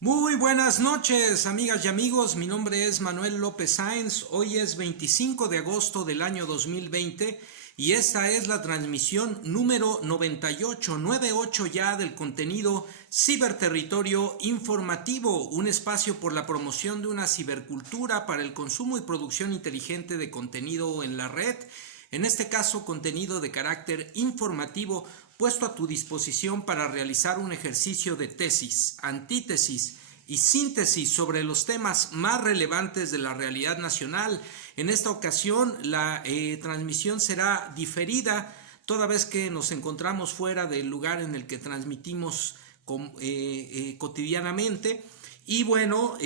Muy buenas noches, amigas y amigos. Mi nombre es Manuel López Sáenz. Hoy es 25 de agosto del año 2020 y esta es la transmisión número 98 ya del contenido Ciberterritorio Informativo, un espacio por la promoción de una cibercultura para el consumo y producción inteligente de contenido en la red. En este caso, contenido de carácter informativo puesto a tu disposición para realizar un ejercicio de tesis, antítesis y síntesis sobre los temas más relevantes de la realidad nacional. En esta ocasión, la transmisión será diferida, toda vez que nos encontramos fuera del lugar en el que transmitimos cotidianamente. Y bueno,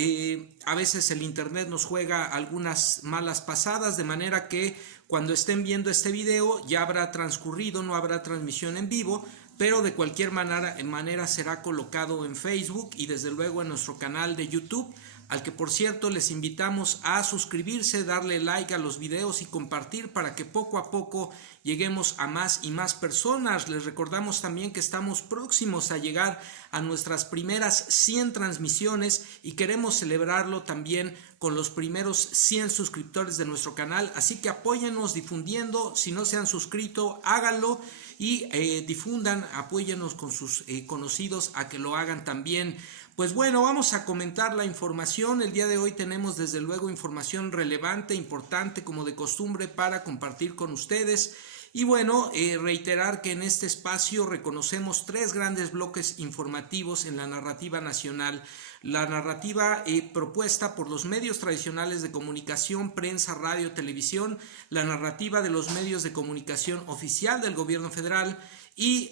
a veces el internet nos juega algunas malas pasadas, de manera que cuando estén viendo este video ya habrá transcurrido, no habrá transmisión en vivo, pero de cualquier manera será colocado en Facebook y desde luego en nuestro canal de YouTube, al que por cierto les invitamos a suscribirse, darle like a los videos y compartir para que poco a poco lleguemos a más y más personas. Les recordamos también que estamos próximos a llegar a nuestras primeras 100 transmisiones y queremos celebrarlo también con los primeros 100 suscriptores de nuestro canal, así que apóyennos difundiendo. Si no se han suscrito, háganlo y difundan, apóyennos con sus conocidos a que lo hagan también. Pues bueno, vamos a comentar la información. El día de hoy tenemos desde luego información relevante, importante como de costumbre para compartir con ustedes. Y bueno, reiterar que en este espacio reconocemos tres grandes bloques informativos en la narrativa nacional. La narrativa propuesta por los medios tradicionales de comunicación, prensa, radio, televisión, la narrativa de los medios de comunicación oficial del gobierno federal y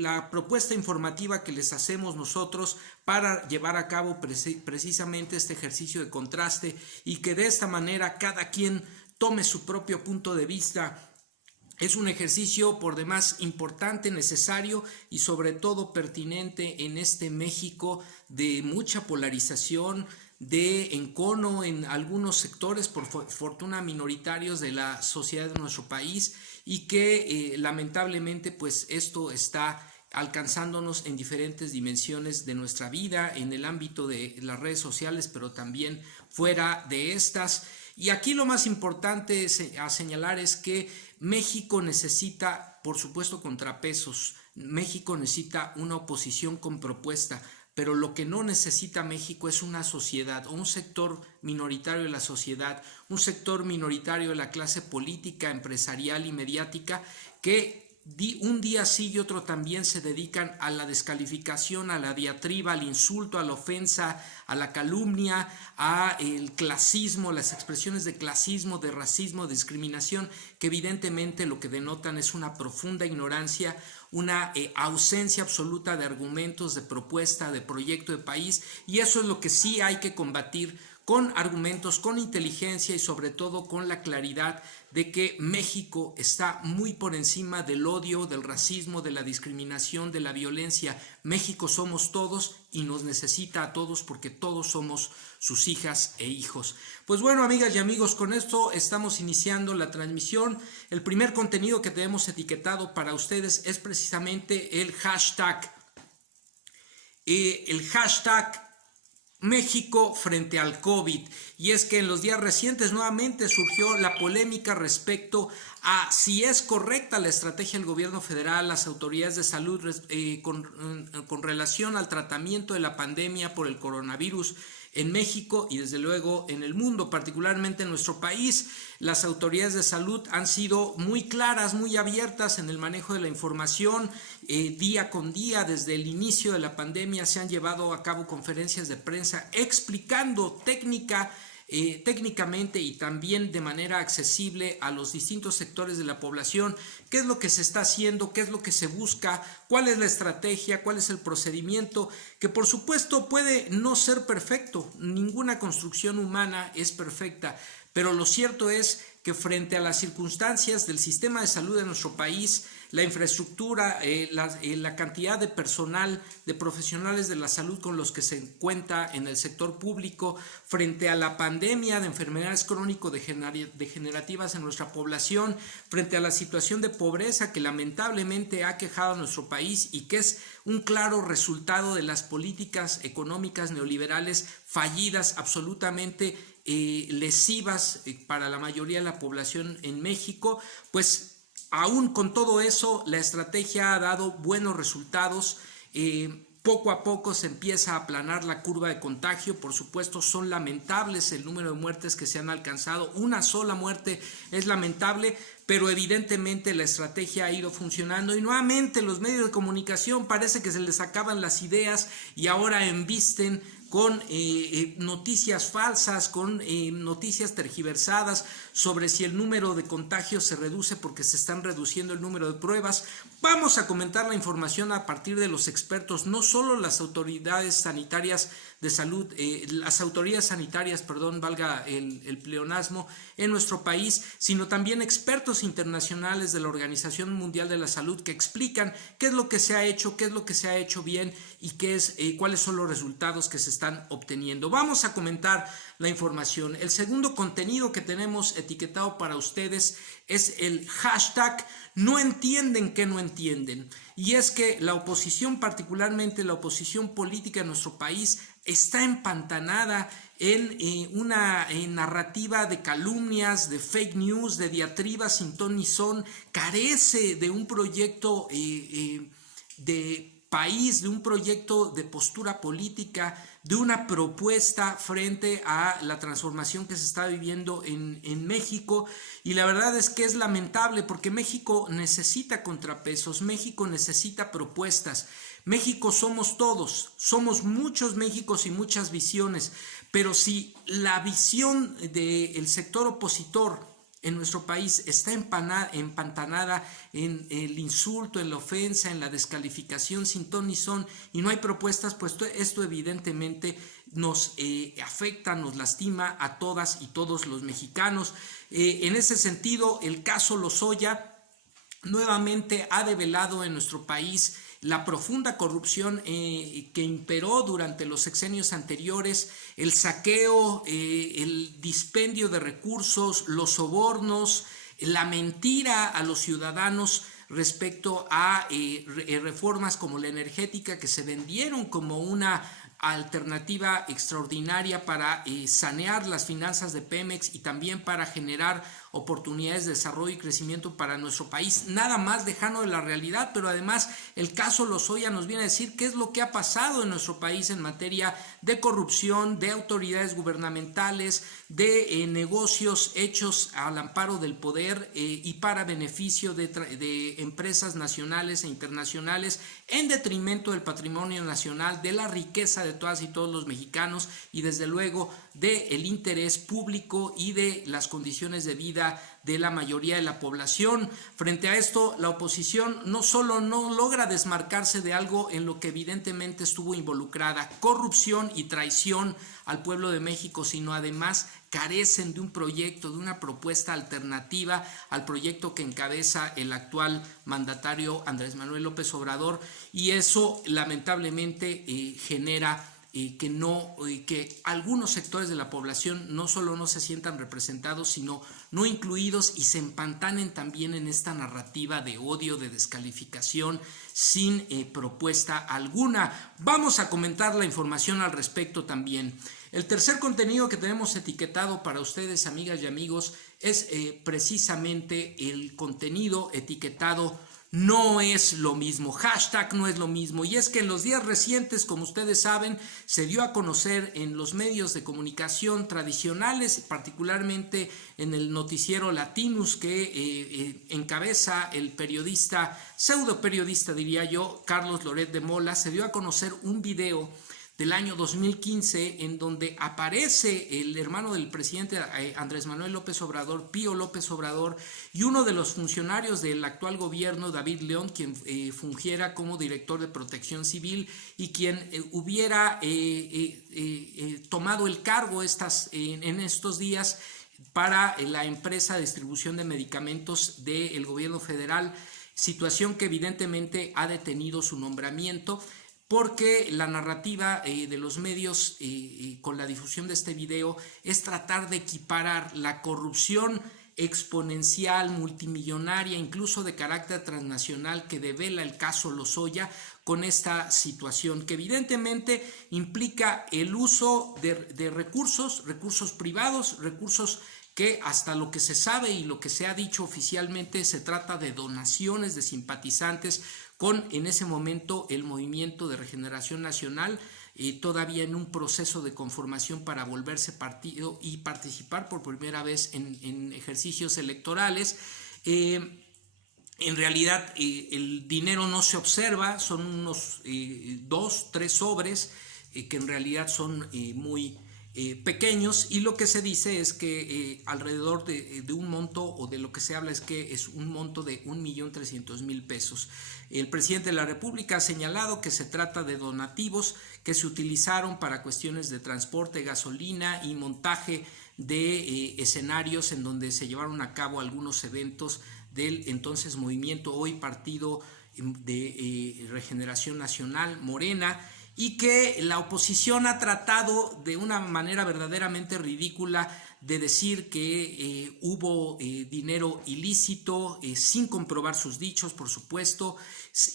la propuesta informativa que les hacemos nosotros para llevar a cabo precisamente este ejercicio de contraste y que de esta manera cada quien tome su propio punto de vista. Es un ejercicio por demás importante, necesario y sobre todo pertinente en este México de mucha polarización, de encono en algunos sectores, por fortuna minoritarios de la sociedad de nuestro país, y que lamentablemente pues esto está alcanzándonos en diferentes dimensiones de nuestra vida, en el ámbito de las redes sociales, pero también fuera de estas. Y aquí lo más importante a señalar es que México necesita, por supuesto, contrapesos. México necesita una oposición con propuesta, pero lo que no necesita México es una sociedad o un sector minoritario de la sociedad, un sector minoritario de la clase política, empresarial y mediática que un día sí y otro también se dedican a la descalificación, a la diatriba, al insulto, a la ofensa, a la calumnia, al clasismo, las expresiones de clasismo, de racismo, de discriminación, que evidentemente lo que denotan es una profunda ignorancia, una ausencia absoluta de argumentos, de propuesta, de proyecto de país, y eso es lo que sí hay que combatir con argumentos, con inteligencia y sobre todo con la claridad de que México está muy por encima del odio, del racismo, de la discriminación, de la violencia. México somos todos y nos necesita a todos porque todos somos sus hijas e hijos. Pues bueno, amigas y amigos, con esto estamos iniciando la transmisión. El primer contenido que tenemos etiquetado para ustedes es precisamente el hashtag. El hashtag México frente al COVID, y es que en los días recientes nuevamente surgió la polémica respecto a si es correcta la estrategia del gobierno federal, las autoridades de salud con relación al tratamiento de la pandemia por el coronavirus en México y desde luego en el mundo, particularmente en nuestro país. Las autoridades de salud han sido muy claras, muy abiertas en el manejo de la información. Día con día, desde el inicio de la pandemia, se han llevado a cabo conferencias de prensa explicando técnicamente y también de manera accesible a los distintos sectores de la población qué es lo que se está haciendo, qué es lo que se busca, cuál es la estrategia, cuál es el procedimiento, que por supuesto puede no ser perfecto. Ninguna construcción humana es perfecta, pero lo cierto es que frente a las circunstancias del sistema de salud de nuestro país, la infraestructura, la cantidad de personal, de profesionales de la salud con los que se cuenta en el sector público frente a la pandemia de enfermedades crónico-degenerativas en nuestra población, frente a la situación de pobreza que lamentablemente ha quejado a nuestro país y que es un claro resultado de las políticas económicas neoliberales fallidas, absolutamente lesivas para la mayoría de la población en México. Pues aún con todo eso, la estrategia ha dado buenos resultados. Poco a poco se empieza a aplanar la curva de contagio. Por supuesto, son lamentables el número de muertes que se han alcanzado. Una sola muerte es lamentable, pero evidentemente la estrategia ha ido funcionando y nuevamente los medios de comunicación parece que se les acaban las ideas y ahora embisten con noticias falsas, con noticias tergiversadas sobre si el número de contagios se reduce porque se están reduciendo el número de pruebas. Vamos a comentar la información a partir de los expertos, no solo las autoridades sanitarias de salud, las autoridades sanitarias, valga el pleonasmo, en nuestro país, sino también expertos internacionales de la Organización Mundial de la Salud que explican qué es lo que se ha hecho, qué es lo que se ha hecho bien y cuáles son los resultados que se están obteniendo. Vamos a comentar la información. El segundo contenido que tenemos etiquetado para ustedes es el hashtag no entienden que no entienden. Y es que la oposición, particularmente la oposición política en nuestro país, está empantanada en una narrativa de calumnias, de fake news, de diatribas sin ton ni son. Carece de un proyecto de país, de un proyecto de postura política, de una propuesta frente a la transformación que se está viviendo en México. Y la verdad es que es lamentable porque México necesita contrapesos, México necesita propuestas. México somos todos, somos muchos Méxicos y muchas visiones, pero si la visión del sector opositor en nuestro país está empantanada en el insulto, en la ofensa, en la descalificación sin ton ni son y no hay propuestas, pues esto evidentemente nos afecta, nos lastima a todas y todos los mexicanos. En ese sentido, el caso Lozoya nuevamente ha develado en nuestro país la profunda corrupción que imperó durante los sexenios anteriores, el saqueo, el dispendio de recursos, los sobornos, la mentira a los ciudadanos respecto a reformas como la energética que se vendieron como una alternativa extraordinaria para sanear las finanzas de Pemex y también para generar oportunidades de desarrollo y crecimiento para nuestro país, nada más lejano de la realidad. Pero además el caso Lozoya nos viene a decir qué es lo que ha pasado en nuestro país en materia de corrupción, de autoridades gubernamentales, de negocios hechos al amparo del poder y para beneficio de empresas nacionales e internacionales en detrimento del patrimonio nacional, de la riqueza de todas y todos los mexicanos y desde luego del interés público y de las condiciones de vida de la mayoría de la población. Frente a esto, la oposición no solo no logra desmarcarse de algo en lo que evidentemente estuvo involucrada, corrupción y traición al pueblo de México, sino además carecen de un proyecto, de una propuesta alternativa al proyecto que encabeza el actual mandatario Andrés Manuel López Obrador, y eso lamentablemente genera que algunos sectores de la población no solo no se sientan representados, sino no incluidos y se empantanen también en esta narrativa de odio, de descalificación, sin propuesta alguna. Vamos a comentar la información al respecto también. El tercer contenido que tenemos etiquetado para ustedes, amigas y amigos, es precisamente el contenido etiquetado no es lo mismo, hashtag no es lo mismo. Y es que en los días recientes, como ustedes saben, se dio a conocer en los medios de comunicación tradicionales, particularmente en el noticiero Latinus que encabeza el periodista, pseudo periodista diría yo, Carlos Loret de Mola, se dio a conocer un video del año 2015 en donde aparece el hermano del presidente Andrés Manuel López Obrador, Pío López Obrador, y uno de los funcionarios del actual gobierno, David León, quien fungiera como director de Protección Civil y quien hubiera tomado el cargo en estos días para la empresa de distribución de medicamentos del gobierno federal. situación que evidentemente ha detenido su nombramiento, porque la narrativa de los medios con la difusión de este video es tratar de equiparar la corrupción exponencial, multimillonaria, incluso de carácter transnacional que devela el caso Lozoya con esta situación que evidentemente implica el uso de recursos privados, recursos que hasta lo que se sabe y lo que se ha dicho oficialmente se trata de donaciones de simpatizantes con en ese momento el Movimiento de Regeneración Nacional, todavía en un proceso de conformación para volverse partido y participar por primera vez en ejercicios electorales. En realidad el dinero no se observa, son unos 2, 3 sobres que en realidad son muy pequeños, y lo que se dice es que alrededor de un monto, o de lo que se habla es que es un monto de 1.300.000 pesos. El presidente de la República ha señalado que se trata de donativos que se utilizaron para cuestiones de transporte, gasolina y montaje de escenarios en donde se llevaron a cabo algunos eventos del entonces movimiento, hoy Partido de Regeneración Nacional, Morena, y que la oposición ha tratado de una manera verdaderamente ridícula de decir que hubo dinero ilícito sin comprobar sus dichos, por supuesto,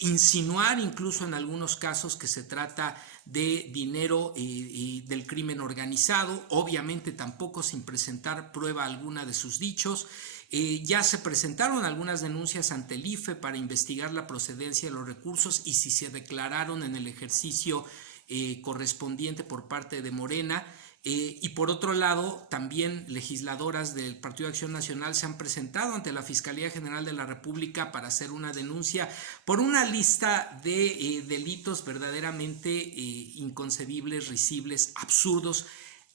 insinuar incluso en algunos casos que se trata de dinero del crimen organizado, obviamente tampoco sin presentar prueba alguna de sus dichos. Ya se presentaron algunas denuncias ante el IFE para investigar la procedencia de los recursos y si se declararon en el ejercicio correspondiente por parte de Morena. Y por otro lado, también legisladoras del Partido de Acción Nacional se han presentado ante la Fiscalía General de la República para hacer una denuncia por una lista de delitos verdaderamente inconcebibles, risibles, absurdos,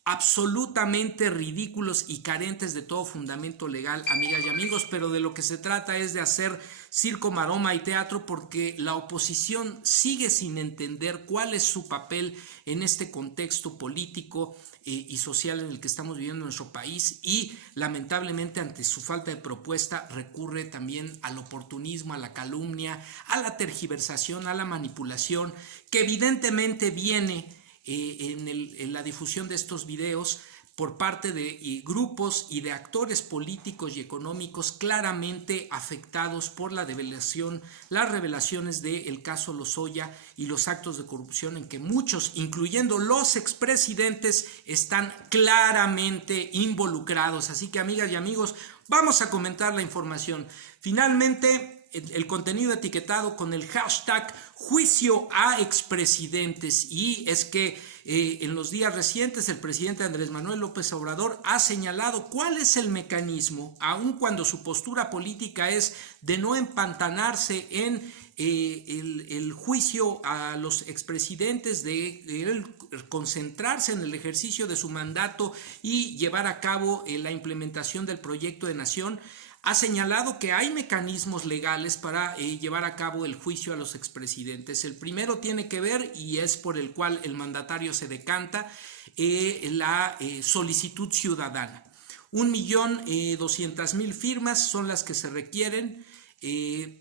absolutamente ridículos y carentes de todo fundamento legal, amigas y amigos, pero de lo que se trata es de hacer circo, maroma y teatro, porque la oposición sigue sin entender cuál es su papel en este contexto político y social en el que estamos viviendo en nuestro país, y lamentablemente ante su falta de propuesta recurre también al oportunismo, a la calumnia, a la tergiversación, a la manipulación, que evidentemente viene en la difusión de estos videos por parte de grupos y de actores políticos y económicos claramente afectados por las revelaciones del caso Lozoya y los actos de corrupción en que muchos, incluyendo los expresidentes, están claramente involucrados. Así que, amigas y amigos, vamos a comentar la información. Finalmente, el contenido etiquetado con el hashtag juicio a expresidentes, y es que en los días recientes el presidente Andrés Manuel López Obrador ha señalado cuál es el mecanismo, aun cuando su postura política es de no empantanarse en el juicio a los expresidentes, de concentrarse en el ejercicio de su mandato y llevar a cabo la implementación del proyecto de nación. Ha señalado que hay mecanismos legales para llevar a cabo el juicio a los expresidentes. El primero tiene que ver, y es por el cual el mandatario se decanta, la solicitud ciudadana. 1.200.000 firmas son las que se requieren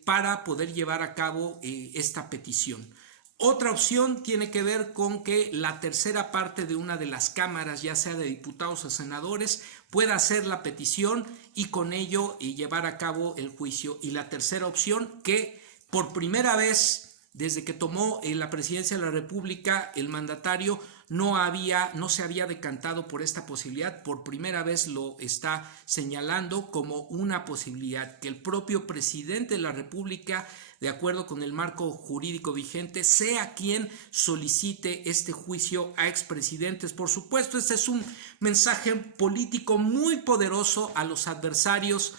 para poder llevar a cabo esta petición. Otra opción tiene que ver con que la tercera parte de una de las cámaras, ya sea de diputados o senadores, pueda hacer la petición y con ello llevar a cabo el juicio. Y la tercera opción, que por primera vez desde que tomó la presidencia de la República, el mandatario no se había decantado por esta posibilidad, por primera vez lo está señalando como una posibilidad, que el propio presidente de la República, de acuerdo con el marco jurídico vigente, sea quien solicite este juicio a expresidentes. Por supuesto, este es un mensaje político muy poderoso a los adversarios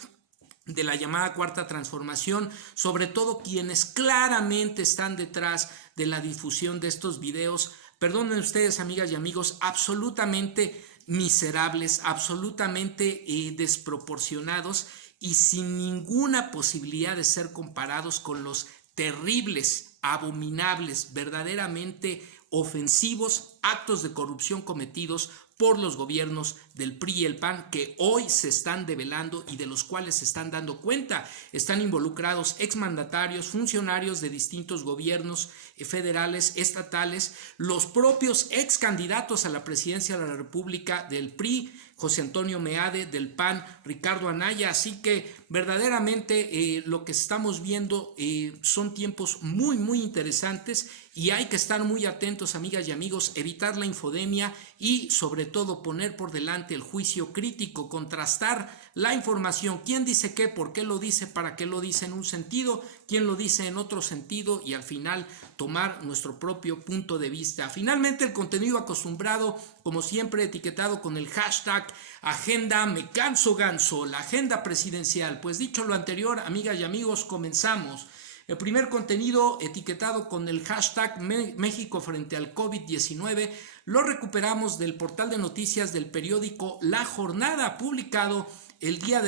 de la llamada Cuarta Transformación, sobre todo quienes claramente están detrás de la difusión de estos videos. Perdonen ustedes, amigas y amigos, absolutamente miserables, absolutamente desproporcionados y sin ninguna posibilidad de ser comparados con los terribles, abominables, verdaderamente ofensivos actos de corrupción cometidos por los gobiernos del PRI y el PAN que hoy se están develando y de los cuales se están dando cuenta. Están involucrados exmandatarios, funcionarios de distintos gobiernos federales, estatales, los propios ex candidatos a la presidencia de la República del PRI, José Antonio Meade, del PAN, Ricardo Anaya. Así que verdaderamente lo que estamos viendo son tiempos muy, muy interesantes y hay que estar muy atentos, amigas y amigos, evitar la infodemia y sobre todo poner por delante el juicio crítico, contrastar la información, quién dice qué, por qué lo dice, para qué lo dice en un sentido, quién lo dice en otro sentido y al final tomar nuestro propio punto de vista. Finalmente el contenido acostumbrado, como siempre etiquetado con el hashtag Agenda Me Canso Ganso, la agenda presidencial. Pues dicho lo anterior, amigas y amigos, comenzamos. El primer contenido etiquetado con el hashtag México frente al COVID-19 lo recuperamos del portal de noticias del periódico La Jornada, publicado el día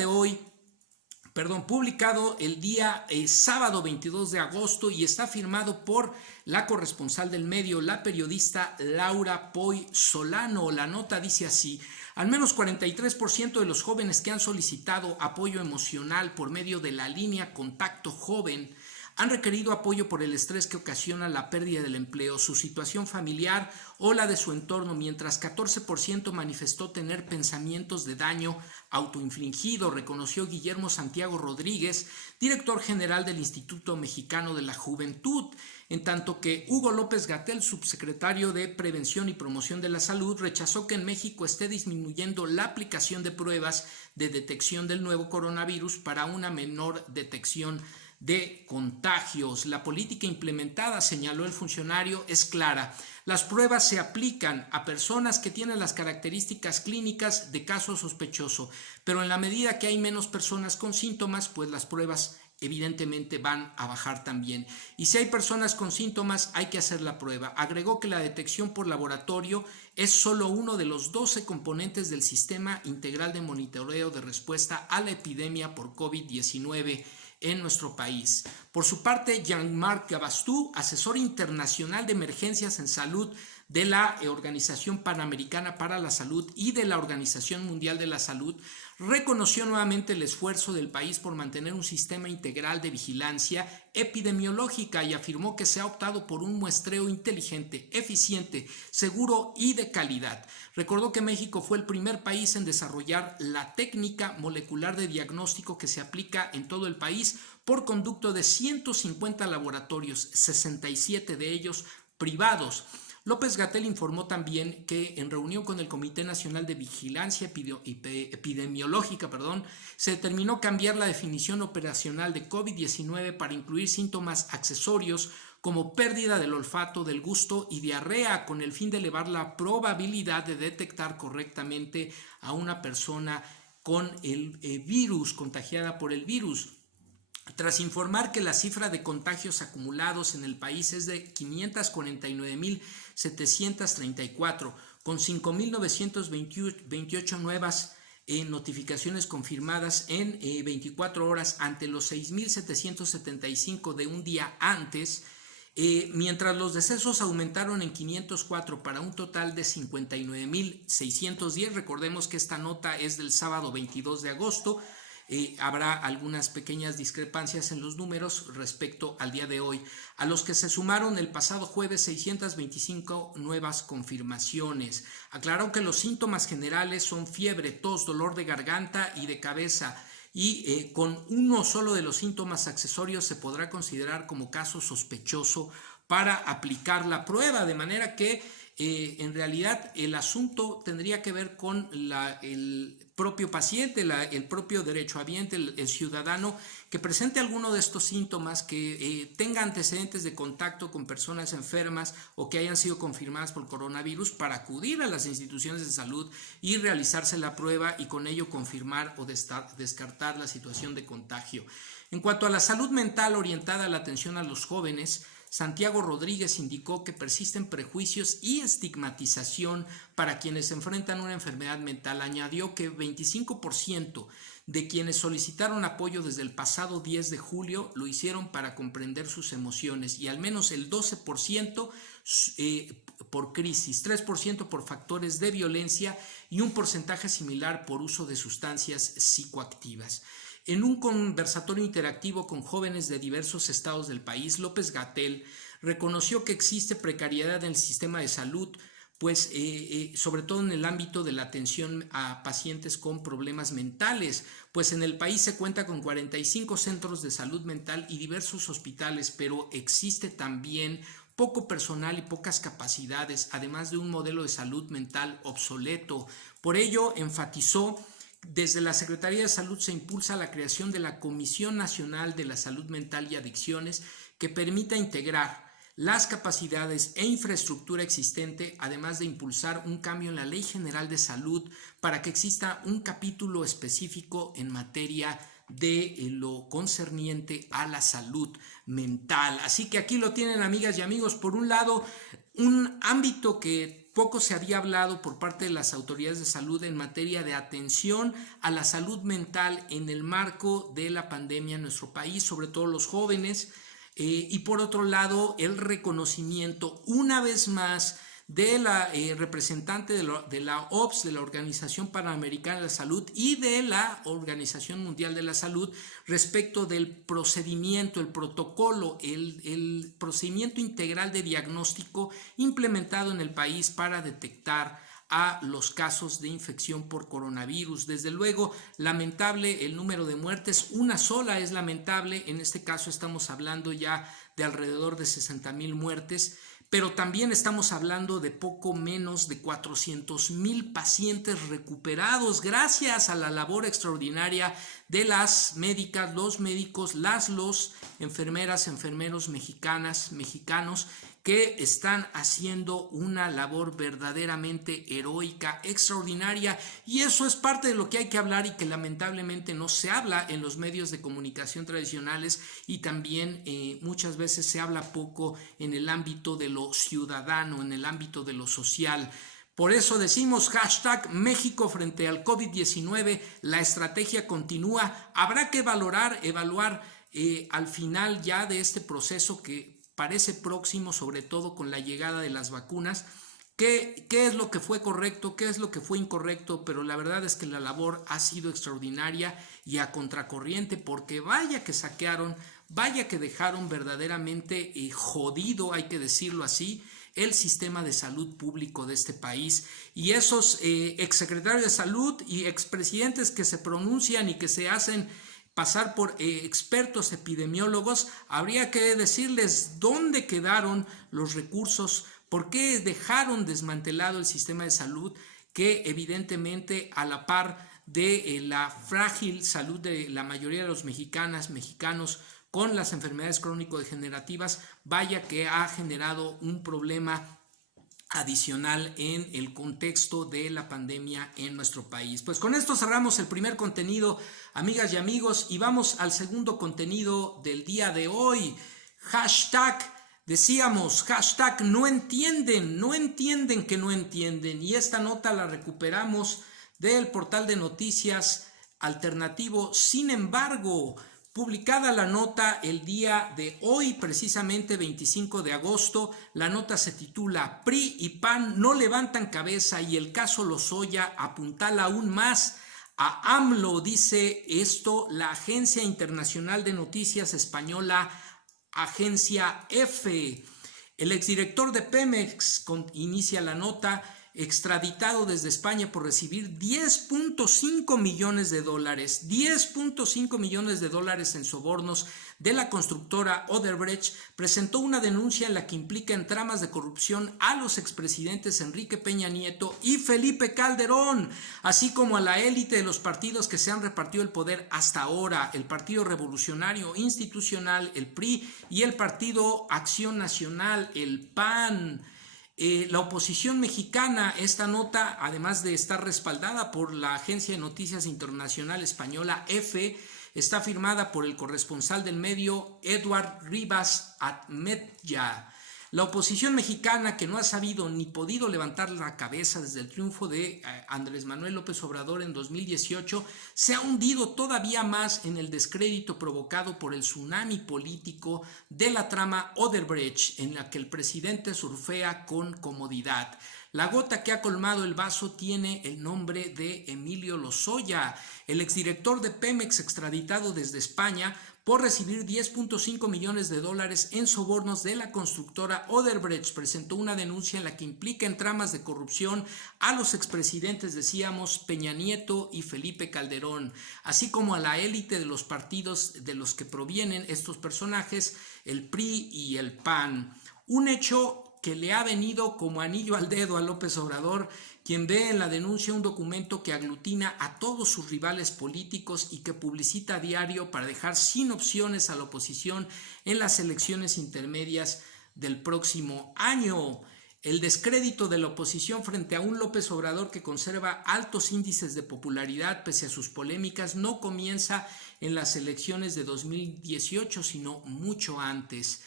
sábado 22 de agosto y está firmado por la corresponsal del medio, la periodista Laura Poy Solano. La nota dice así: al menos 43% de los jóvenes que han solicitado apoyo emocional por medio de la línea Contacto Joven han requerido apoyo por el estrés que ocasiona la pérdida del empleo, su situación familiar o la de su entorno, mientras 14% manifestó tener pensamientos de daño autoinfligido, reconoció Guillermo Santiago Rodríguez, director general del Instituto Mexicano de la Juventud, en tanto que Hugo López-Gatell, subsecretario de Prevención y Promoción de la Salud, rechazó que en México esté disminuyendo la aplicación de pruebas de detección del nuevo coronavirus para una menor detección de contagios. La política implementada, señaló el funcionario, es clara. Las pruebas se aplican a personas que tienen las características clínicas de caso sospechoso, pero en la medida que hay menos personas con síntomas, pues las pruebas evidentemente van a bajar también. Y si hay personas con síntomas, hay que hacer la prueba. Agregó que la detección por laboratorio es solo uno de los 12 componentes del Sistema Integral de Monitoreo de Respuesta a la Epidemia por COVID-19 en nuestro país. Por su parte, Jean-Marc Gabastú, asesor internacional de emergencias en salud de la Organización Panamericana para la Salud y de la Organización Mundial de la Salud, reconoció nuevamente el esfuerzo del país por mantener un sistema integral de vigilancia epidemiológica y afirmó que se ha optado por un muestreo inteligente, eficiente, seguro y de calidad. Recordó que México fue el primer país en desarrollar la técnica molecular de diagnóstico que se aplica en todo el país por conducto de 150 laboratorios, 67 de ellos privados. López-Gatell informó también que en reunión con el Comité Nacional de Vigilancia Epidemiológica, se determinó cambiar la definición operacional de COVID-19 para incluir síntomas accesorios como pérdida del olfato, del gusto y diarrea, con el fin de elevar la probabilidad de detectar correctamente a una persona con el virus, contagiada por el virus. Tras informar que la cifra de contagios acumulados en el país es de 549.734, con 5.928 nuevas notificaciones confirmadas en 24 horas ante los 6.775 de un día antes, mientras los decesos aumentaron en 504 para un total de 59.610. Recordemos que esta nota es del sábado 22 de agosto. Habrá algunas pequeñas discrepancias en los números respecto al día de hoy, a los que se sumaron el pasado jueves 625 nuevas confirmaciones. Aclaró que los síntomas generales son fiebre, tos, dolor de garganta y de cabeza, y con uno solo de los síntomas accesorios se podrá considerar como caso sospechoso para aplicar la prueba, de manera que en realidad el asunto tendría que ver con el propio paciente, el propio derechohabiente, el ciudadano que presente alguno de estos síntomas, que tenga antecedentes de contacto con personas enfermas o que hayan sido confirmadas por coronavirus, para acudir a las instituciones de salud y realizarse la prueba y con ello confirmar o descartar la situación de contagio. En cuanto a la salud mental orientada a la atención a los jóvenes, Santiago Rodríguez indicó que persisten prejuicios y estigmatización para quienes enfrentan una enfermedad mental. Añadió que 25% de quienes solicitaron apoyo desde el pasado 10 de julio lo hicieron para comprender sus emociones y al menos el 12% por crisis, 3% por factores de violencia y un porcentaje similar por uso de sustancias psicoactivas. En un conversatorio interactivo con jóvenes de diversos estados del país, López-Gatell reconoció que existe precariedad en el sistema de salud, pues sobre todo en el ámbito de la atención a pacientes con problemas mentales, pues en el país se cuenta con 45 centros de salud mental y diversos hospitales, pero existe también poco personal y pocas capacidades, además de un modelo de salud mental obsoleto. Por ello, enfatizó: desde la Secretaría de Salud se impulsa la creación de la Comisión Nacional de la Salud Mental y Adicciones que permita integrar las capacidades e infraestructura existente, además de impulsar un cambio en la Ley General de Salud para que exista un capítulo específico en materia de lo concerniente a la salud mental. Así que aquí lo tienen, amigas y amigos. Por un lado, un ámbito que poco se había hablado por parte de las autoridades de salud en materia de atención a la salud mental en el marco de la pandemia en nuestro país, sobre todo los jóvenes. Y por otro lado, el reconocimiento una vez más de la representante de la OPS, de la Organización Panamericana de la Salud, y de la Organización Mundial de la Salud respecto del procedimiento, el protocolo, el procedimiento integral de diagnóstico implementado en el país para detectar a los casos de infección por coronavirus. Desde luego, lamentable el número de muertes, una sola es lamentable, en este caso estamos hablando ya de alrededor de 60,000 muertes, pero también estamos hablando de poco menos de 400,000 pacientes recuperados gracias a la labor extraordinaria de las médicas, los médicos, los enfermeras, enfermeros mexicanos, que están haciendo una labor verdaderamente heroica, extraordinaria, y eso es parte de lo que hay que hablar y que lamentablemente no se habla en los medios de comunicación tradicionales, y también muchas veces se habla poco en el ámbito de lo ciudadano, en el ámbito de lo social. Por eso decimos hashtag México frente al COVID-19, la estrategia continúa. Habrá que evaluar al final ya de este proceso que parece próximo, sobre todo con la llegada de las vacunas, qué es lo que fue correcto, qué es lo que fue incorrecto, pero la verdad es que la labor ha sido extraordinaria y a contracorriente, porque vaya que saquearon, vaya que dejaron verdaderamente jodido, hay que decirlo así, el sistema de salud público de este país. Y esos exsecretarios de salud y expresidentes que se pronuncian y que se hacen pasar por expertos epidemiólogos, habría que decirles dónde quedaron los recursos, por qué dejaron desmantelado el sistema de salud, que evidentemente a la par de la frágil salud de la mayoría de los mexicanos con las enfermedades crónico-degenerativas, vaya que ha generado un problema adicional en el contexto de la pandemia en nuestro país. Pues con esto cerramos el primer contenido, amigas y amigos, y vamos al segundo contenido del día de hoy. Hashtag no entienden que no entienden, y esta nota la recuperamos del portal de noticias alternativo. Sin embargo, publicada la nota el día de hoy, precisamente 25 de agosto, la nota se titula PRI y PAN no levantan cabeza y el caso Lozoya apuntala aún más a AMLO. Dice esto la agencia internacional de noticias española, Agencia F. El exdirector de Pemex inicia la nota: extraditado desde España por recibir $10.5 millones, 10.5 millones de dólares en sobornos de la constructora Odebrecht, presentó una denuncia en la que implica en tramas de corrupción a los expresidentes Enrique Peña Nieto y Felipe Calderón, así como a la élite de los partidos que se han repartido el poder hasta ahora: el Partido Revolucionario Institucional, el PRI, y el Partido Acción Nacional, el PAN. La oposición mexicana, esta nota, además de estar respaldada por la agencia de noticias internacional española EFE, está firmada por el corresponsal del medio Eduard Rivas Atmetlla. La oposición mexicana, que no ha sabido ni podido levantar la cabeza desde el triunfo de Andrés Manuel López Obrador en 2018, se ha hundido todavía más en el descrédito provocado por el tsunami político de la trama Odebrecht, en la que el presidente surfea con comodidad. La gota que ha colmado el vaso tiene el nombre de Emilio Lozoya, el exdirector de Pemex extraditado desde España por recibir $10.5 millones en sobornos de la constructora Odebrecht. Presentó una denuncia en la que implica en tramas de corrupción a los expresidentes, decíamos, Peña Nieto y Felipe Calderón, así como a la élite de los partidos de los que provienen estos personajes, el PRI y el PAN. Un hecho que le ha venido como anillo al dedo a López Obrador, quien ve en la denuncia un documento que aglutina a todos sus rivales políticos y que publicita a diario para dejar sin opciones a la oposición en las elecciones intermedias del próximo año. El descrédito de la oposición frente a un López Obrador que conserva altos índices de popularidad pese a sus polémicas no comienza en las elecciones de 2018, sino mucho antes.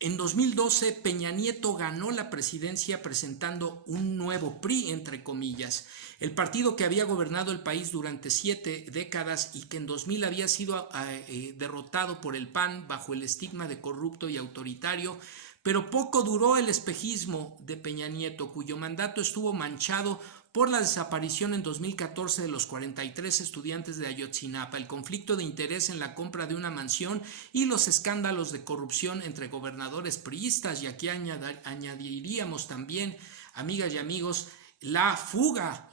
En 2012, Peña Nieto ganó la presidencia presentando un nuevo PRI, entre comillas. El partido que había gobernado el país durante 7 décadas y que en 2000 había sido derrotado por el PAN bajo el estigma de corrupto y autoritario, pero poco duró el espejismo de Peña Nieto, cuyo mandato estuvo manchado por la desaparición en 2014 de los 43 estudiantes de Ayotzinapa, el conflicto de interés en la compra de una mansión y los escándalos de corrupción entre gobernadores priistas. Y aquí añadiríamos también, amigas y amigos, la fuga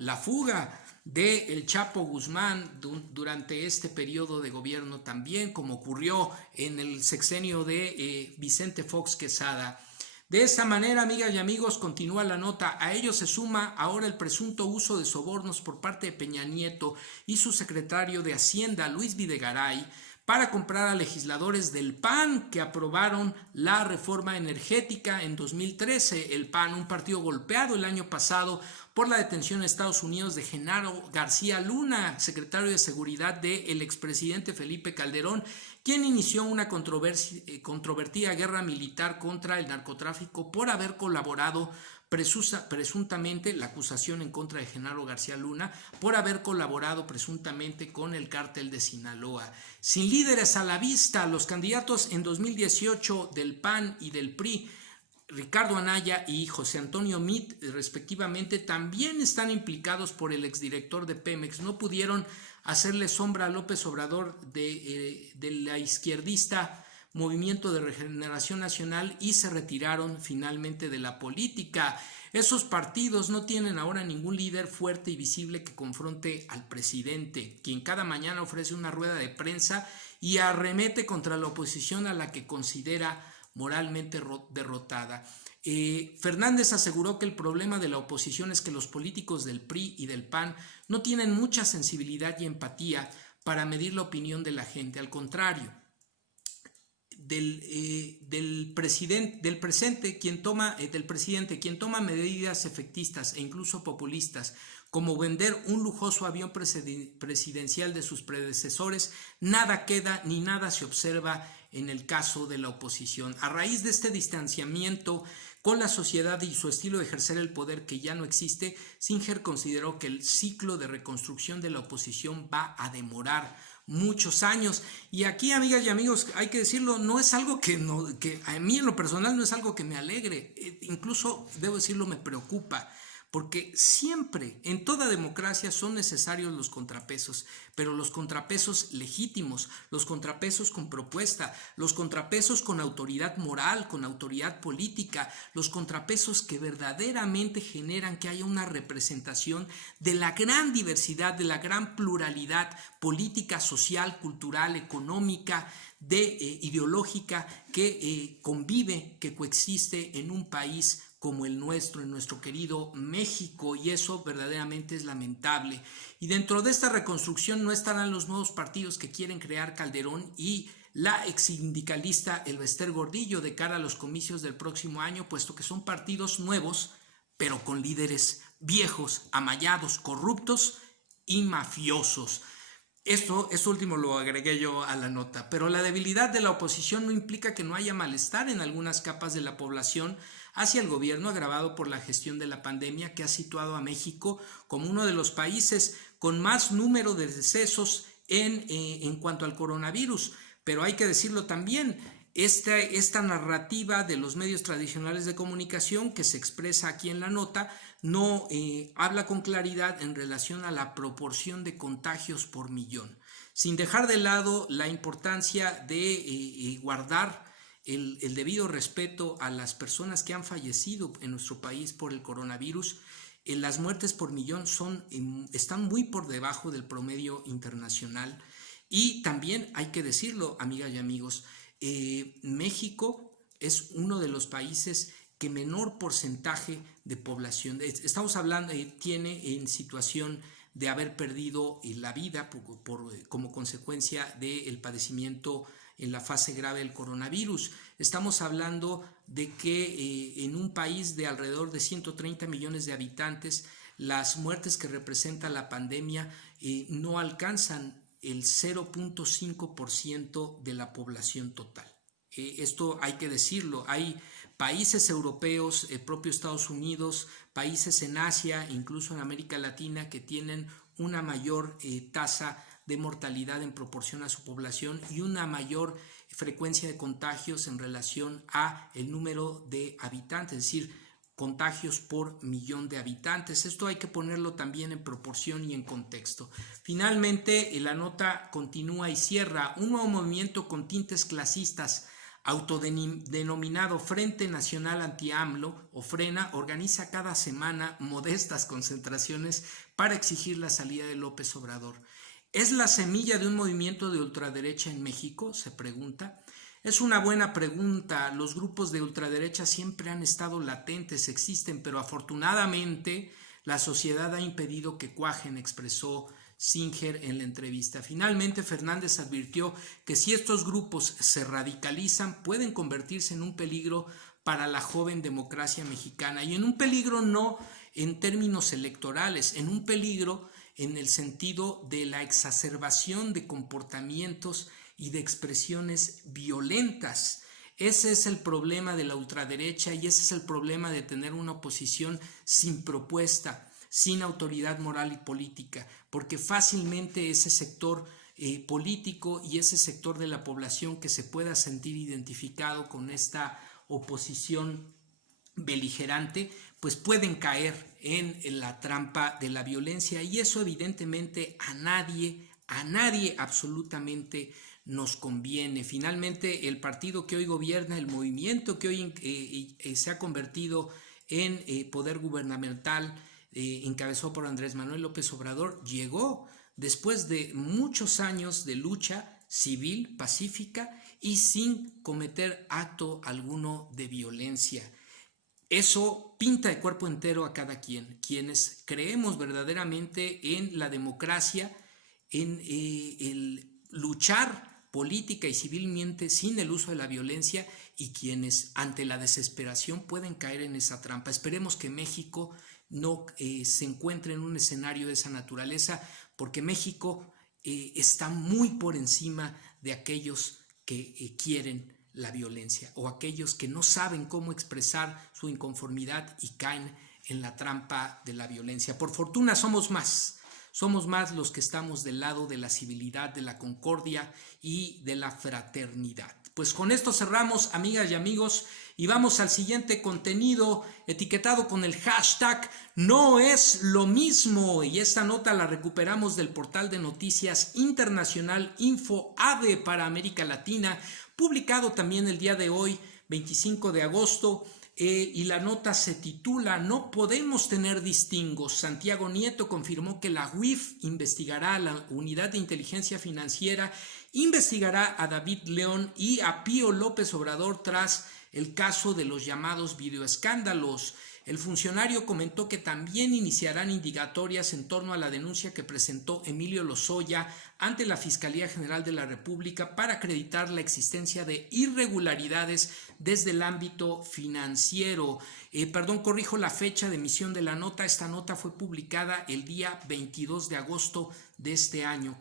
de El Chapo Guzmán durante este periodo de gobierno también, como ocurrió en el sexenio de Vicente Fox Quesada. De esta manera, amigas y amigos, continúa la nota. A ello se suma ahora el presunto uso de sobornos por parte de Peña Nieto y su secretario de Hacienda, Luis Videgaray, para comprar a legisladores del PAN que aprobaron la reforma energética en 2013. El PAN, un partido golpeado el año pasado por la detención en Estados Unidos de Genaro García Luna, secretario de Seguridad del expresidente Felipe Calderón, quien inició una controvertida guerra militar contra el narcotráfico por haber colaborado presuntamente, la acusación en contra de Genaro García Luna, por haber colaborado presuntamente con el cártel de Sinaloa. Sin líderes a la vista, los candidatos en 2018 del PAN y del PRI, Ricardo Anaya y José Antonio Meade, respectivamente, también están implicados por el exdirector de Pemex. No pudieron hacerle sombra a López Obrador de la izquierdista Movimiento de Regeneración Nacional y se retiraron finalmente de la política. Esos partidos no tienen ahora ningún líder fuerte y visible que confronte al presidente, quien cada mañana ofrece una rueda de prensa y arremete contra la oposición a la que considera moralmente derrotada. Fernández aseguró que el problema de la oposición es que los políticos del PRI y del PAN no tienen mucha sensibilidad y empatía para medir la opinión de la gente. Al contrario, del presidente quien toma medidas efectistas e incluso populistas, como vender un lujoso avión presidencial de sus predecesores, nada queda ni nada se observa en el caso de la oposición. A raíz de este distanciamiento con la sociedad y su estilo de ejercer el poder que ya no existe, Singer consideró que el ciclo de reconstrucción de la oposición va a demorar muchos años. Y aquí, amigas y amigos, hay que decirlo, no es algo que a mí en lo personal no es algo que me alegre, incluso debo decirlo, me preocupa. Porque siempre, en toda democracia, son necesarios los contrapesos, pero los contrapesos legítimos, los contrapesos con propuesta, los contrapesos con autoridad moral, con autoridad política, los contrapesos que verdaderamente generan que haya una representación de la gran diversidad, de la gran pluralidad política, social, cultural, económica, ideológica que convive, que coexiste en un país como el nuestro, en nuestro querido México, y eso verdaderamente es lamentable. Y dentro de esta reconstrucción no estarán los nuevos partidos que quieren crear Calderón y la exsindicalista Elvester Gordillo de cara a los comicios del próximo año, puesto que son partidos nuevos, pero con líderes viejos, amañados, corruptos y mafiosos. Esto último lo agregué yo a la nota, pero la debilidad de la oposición no implica que no haya malestar en algunas capas de la población hacia el gobierno, agravado por la gestión de la pandemia que ha situado a México como uno de los países con más número de decesos en cuanto al coronavirus. Pero hay que decirlo también, esta narrativa de los medios tradicionales de comunicación que se expresa aquí en la nota no habla con claridad en relación a la proporción de contagios por millón, sin dejar de lado la importancia de guardar el debido respeto a las personas que han fallecido en nuestro país por el coronavirus. Las muertes por millón están muy por debajo del promedio internacional. Y también hay que decirlo, amigas y amigos, México es uno de los países que menor porcentaje de población, estamos hablando, tiene en situación de haber perdido la vida como consecuencia del padecimiento en la fase grave del coronavirus. Estamos hablando de que en un país de alrededor de 130 millones de habitantes, las muertes que representa la pandemia no alcanzan el 0.5% de la población total. Esto hay que decirlo, hay países europeos, el propio Estados Unidos, países en Asia, incluso en América Latina, que tienen una mayor tasa de mortalidad en proporción a su población y una mayor frecuencia de contagios en relación a el número de habitantes, es decir, contagios por millón de habitantes. Esto hay que ponerlo también en proporción y en contexto. Finalmente, la nota continúa y cierra: un nuevo movimiento con tintes clasistas autodenominado Frente Nacional Anti-AMLO o Frena organiza cada semana modestas concentraciones para exigir la salida de López Obrador. ¿Es la semilla de un movimiento de ultraderecha en México?, se pregunta. Es una buena pregunta. Los grupos de ultraderecha siempre han estado latentes, existen, pero afortunadamente la sociedad ha impedido que cuajen, expresó Singer en la entrevista. Finalmente, Fernández advirtió que si estos grupos se radicalizan, pueden convertirse en un peligro para la joven democracia mexicana, y en un peligro no en términos electorales, en un peligro en el sentido de la exacerbación de comportamientos y de expresiones violentas. Ese es el problema de la ultraderecha y ese es el problema de tener una oposición sin propuesta, sin autoridad moral y política, porque fácilmente ese sector político y ese sector de la población que se pueda sentir identificado con esta oposición beligerante, pues pueden caer en la trampa de la violencia, y eso evidentemente a nadie absolutamente nos conviene. Finalmente, el partido que hoy gobierna, el movimiento que hoy se ha convertido en poder gubernamental, encabezado por Andrés Manuel López Obrador, llegó después de muchos años de lucha civil, pacífica y sin cometer acto alguno de violencia. Eso pinta de cuerpo entero a cada quien. Quienes creemos verdaderamente en la democracia, en el luchar política y civilmente sin el uso de la violencia, y quienes ante la desesperación pueden caer en esa trampa. Esperemos que México no se encuentre en un escenario de esa naturaleza, porque México está muy por encima de aquellos que quieren la violencia o aquellos que no saben cómo expresar su inconformidad y caen en la trampa de la violencia. Por fortuna somos más los que estamos del lado de la civilidad, de la concordia y de la fraternidad. Pues con esto cerramos, amigas y amigos, y vamos al siguiente contenido etiquetado con el hashtag No es lo mismo, y esta nota la recuperamos del portal de noticias internacional InfoAde para América Latina, publicado también el día de hoy, 25 de agosto, y la nota se titula No podemos tener distingos. Santiago Nieto confirmó que la UIF investigará a la Unidad de Inteligencia Financiera, investigará a David León y a Pío López Obrador tras el caso de los llamados videoescándalos. El funcionario comentó que también iniciarán indagatorias en torno a la denuncia que presentó Emilio Lozoya ante la Fiscalía General de la República para acreditar la existencia de irregularidades desde el ámbito financiero. Corrijo la fecha de emisión de la nota. Esta nota fue publicada el día 22 de agosto de este año.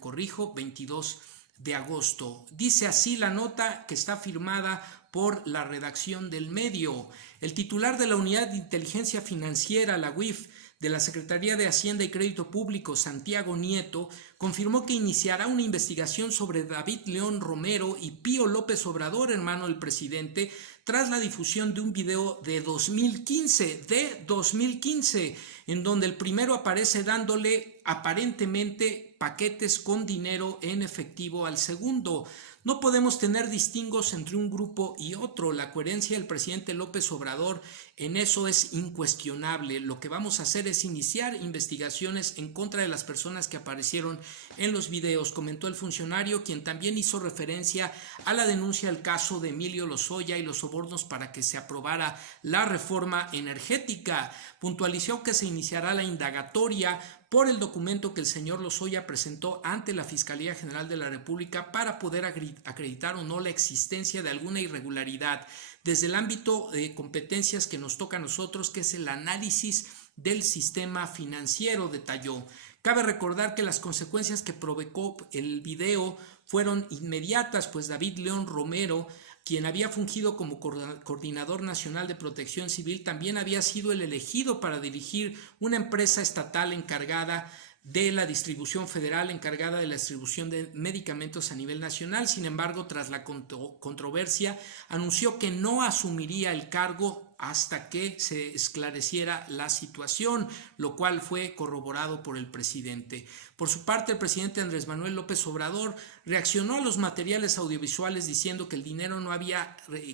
22 de agosto. Dice así la nota, que está firmada por la redacción del medio. El titular de la Unidad de Inteligencia Financiera, la UIF, de la Secretaría de Hacienda y Crédito Público, Santiago Nieto, confirmó que iniciará una investigación sobre David León Romero y Pío López Obrador, hermano del presidente, tras la difusión de un video de 2015, en donde el primero aparece dándole aparentemente paquetes con dinero en efectivo al segundo. No podemos tener distingos entre un grupo y otro. La coherencia del presidente López Obrador en eso es incuestionable. Lo que vamos a hacer es iniciar investigaciones en contra de las personas que aparecieron en los videos, comentó el funcionario, quien también hizo referencia a la denuncia del caso de Emilio Lozoya y los sobornos para que se aprobara la reforma energética. Puntualizó que se iniciará la indagatoria por el documento que el señor Lozoya presentó ante la Fiscalía General de la República para poder acreditar o no la existencia de alguna irregularidad desde el ámbito de competencias que nos toca a nosotros, que es el análisis del sistema financiero, detalló. Cabe recordar que las consecuencias que provocó el video fueron inmediatas, pues David León Romero, quien había fungido como coordinador nacional de protección civil, también había sido el elegido para dirigir una empresa estatal encargada de la distribución federal, encargada de la distribución de medicamentos a nivel nacional. Sin embargo, tras la controversia, anunció que no asumiría el cargo hasta que se esclareciera la situación, lo cual fue corroborado por el presidente. Por su parte, el presidente Andrés Manuel López Obrador reaccionó a los materiales audiovisuales diciendo que el dinero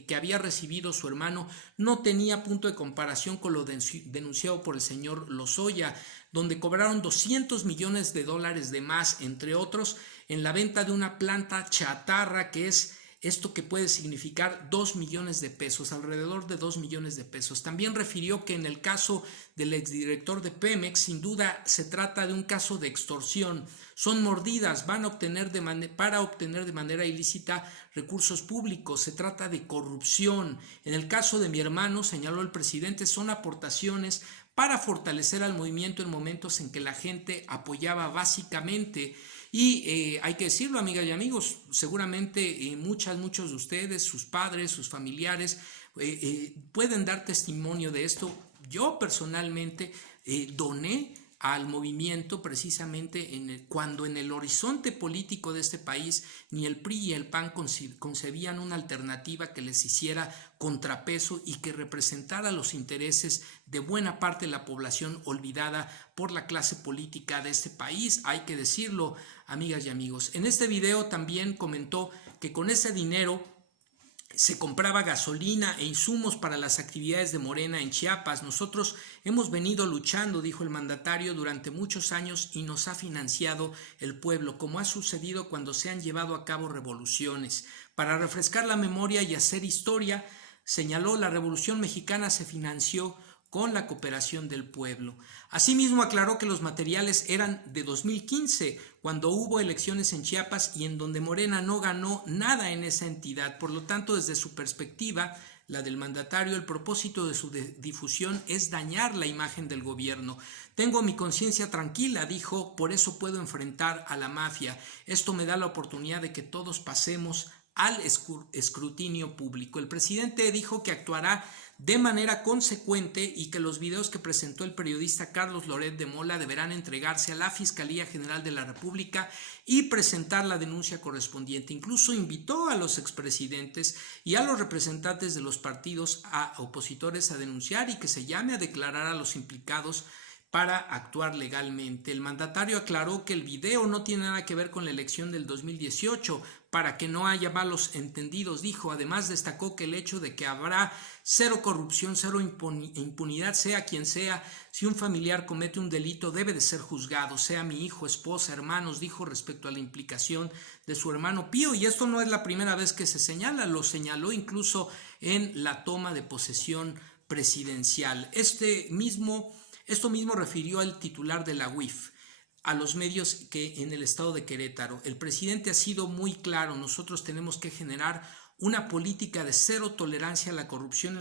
que había recibido su hermano no tenía punto de comparación con lo denunciado por el señor Lozoya, donde cobraron $200 millones de más, entre otros, en la venta de una planta chatarra, que es esto que puede significar 2 millones de pesos, alrededor de 2 millones de pesos. También refirió que en el caso del exdirector de Pemex, sin duda se trata de un caso de extorsión. Son mordidas, para obtener de manera ilícita recursos públicos. Se trata de corrupción. En el caso de mi hermano, señaló el presidente, son aportaciones para fortalecer al movimiento en momentos en que la gente apoyaba básicamente. Y hay que decirlo, amigas y amigos, seguramente muchos de ustedes, sus padres, sus familiares, pueden dar testimonio de esto. Yo personalmente doné al movimiento precisamente cuando en el horizonte político de este país ni el PRI y el PAN concebían una alternativa que les hiciera contrapeso y que representara los intereses de buena parte de la población olvidada por la clase política de este país. Hay que decirlo, amigas y amigos. En este video también comentó que con ese dinero se compraba gasolina e insumos para las actividades de Morena en Chiapas. Nosotros hemos venido luchando, dijo el mandatario, durante muchos años y nos ha financiado el pueblo, como ha sucedido cuando se han llevado a cabo revoluciones. Para refrescar la memoria y hacer historia, señaló, la Revolución Mexicana se financió con la cooperación del pueblo. Asimismo, aclaró que los materiales eran de 2015, cuando hubo elecciones en Chiapas y en donde Morena no ganó nada en esa entidad. Por lo tanto, desde su perspectiva, la del mandatario, el propósito de su difusión es dañar la imagen del gobierno. Tengo mi conciencia tranquila, dijo, por eso puedo enfrentar a la mafia. Esto me da la oportunidad de que todos pasemos al escrutinio público. El presidente dijo que actuará de manera consecuente y que los videos que presentó el periodista Carlos Loret de Mola deberán entregarse a la Fiscalía General de la República y presentar la denuncia correspondiente. Incluso invitó a los expresidentes y a los representantes de los partidos opositores a denunciar y que se llame a declarar a los implicados para actuar legalmente. El mandatario aclaró que el video no tiene nada que ver con la elección del 2018, para que no haya malos entendidos, dijo. Además, destacó que el hecho de que habrá cero corrupción, cero impunidad, sea quien sea, si un familiar comete un delito debe de ser juzgado, sea mi hijo, esposa, hermanos, dijo respecto a la implicación de su hermano Pío. Y esto no es la primera vez que se señala, lo señaló incluso en la toma de posesión presidencial. Esto mismo refirió el titular de la UIF a los medios que en el estado de Querétaro. El presidente ha sido muy claro: nosotros tenemos que generar una política de cero tolerancia a la corrupción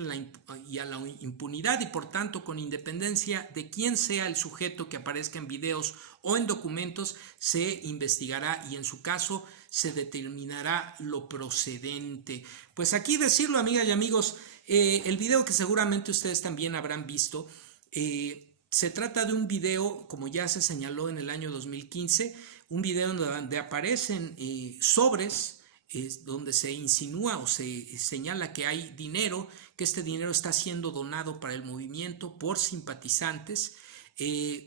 y a la impunidad, y por tanto, con independencia de quién sea el sujeto que aparezca en videos o en documentos, se investigará y en su caso se determinará lo procedente. Pues aquí decirlo, amigas y amigos, el video que seguramente ustedes también habrán visto, se trata de un video, como ya se señaló en el año 2015, un video donde aparecen sobres, donde se insinúa o se señala que hay dinero, que este dinero está siendo donado para el movimiento por simpatizantes.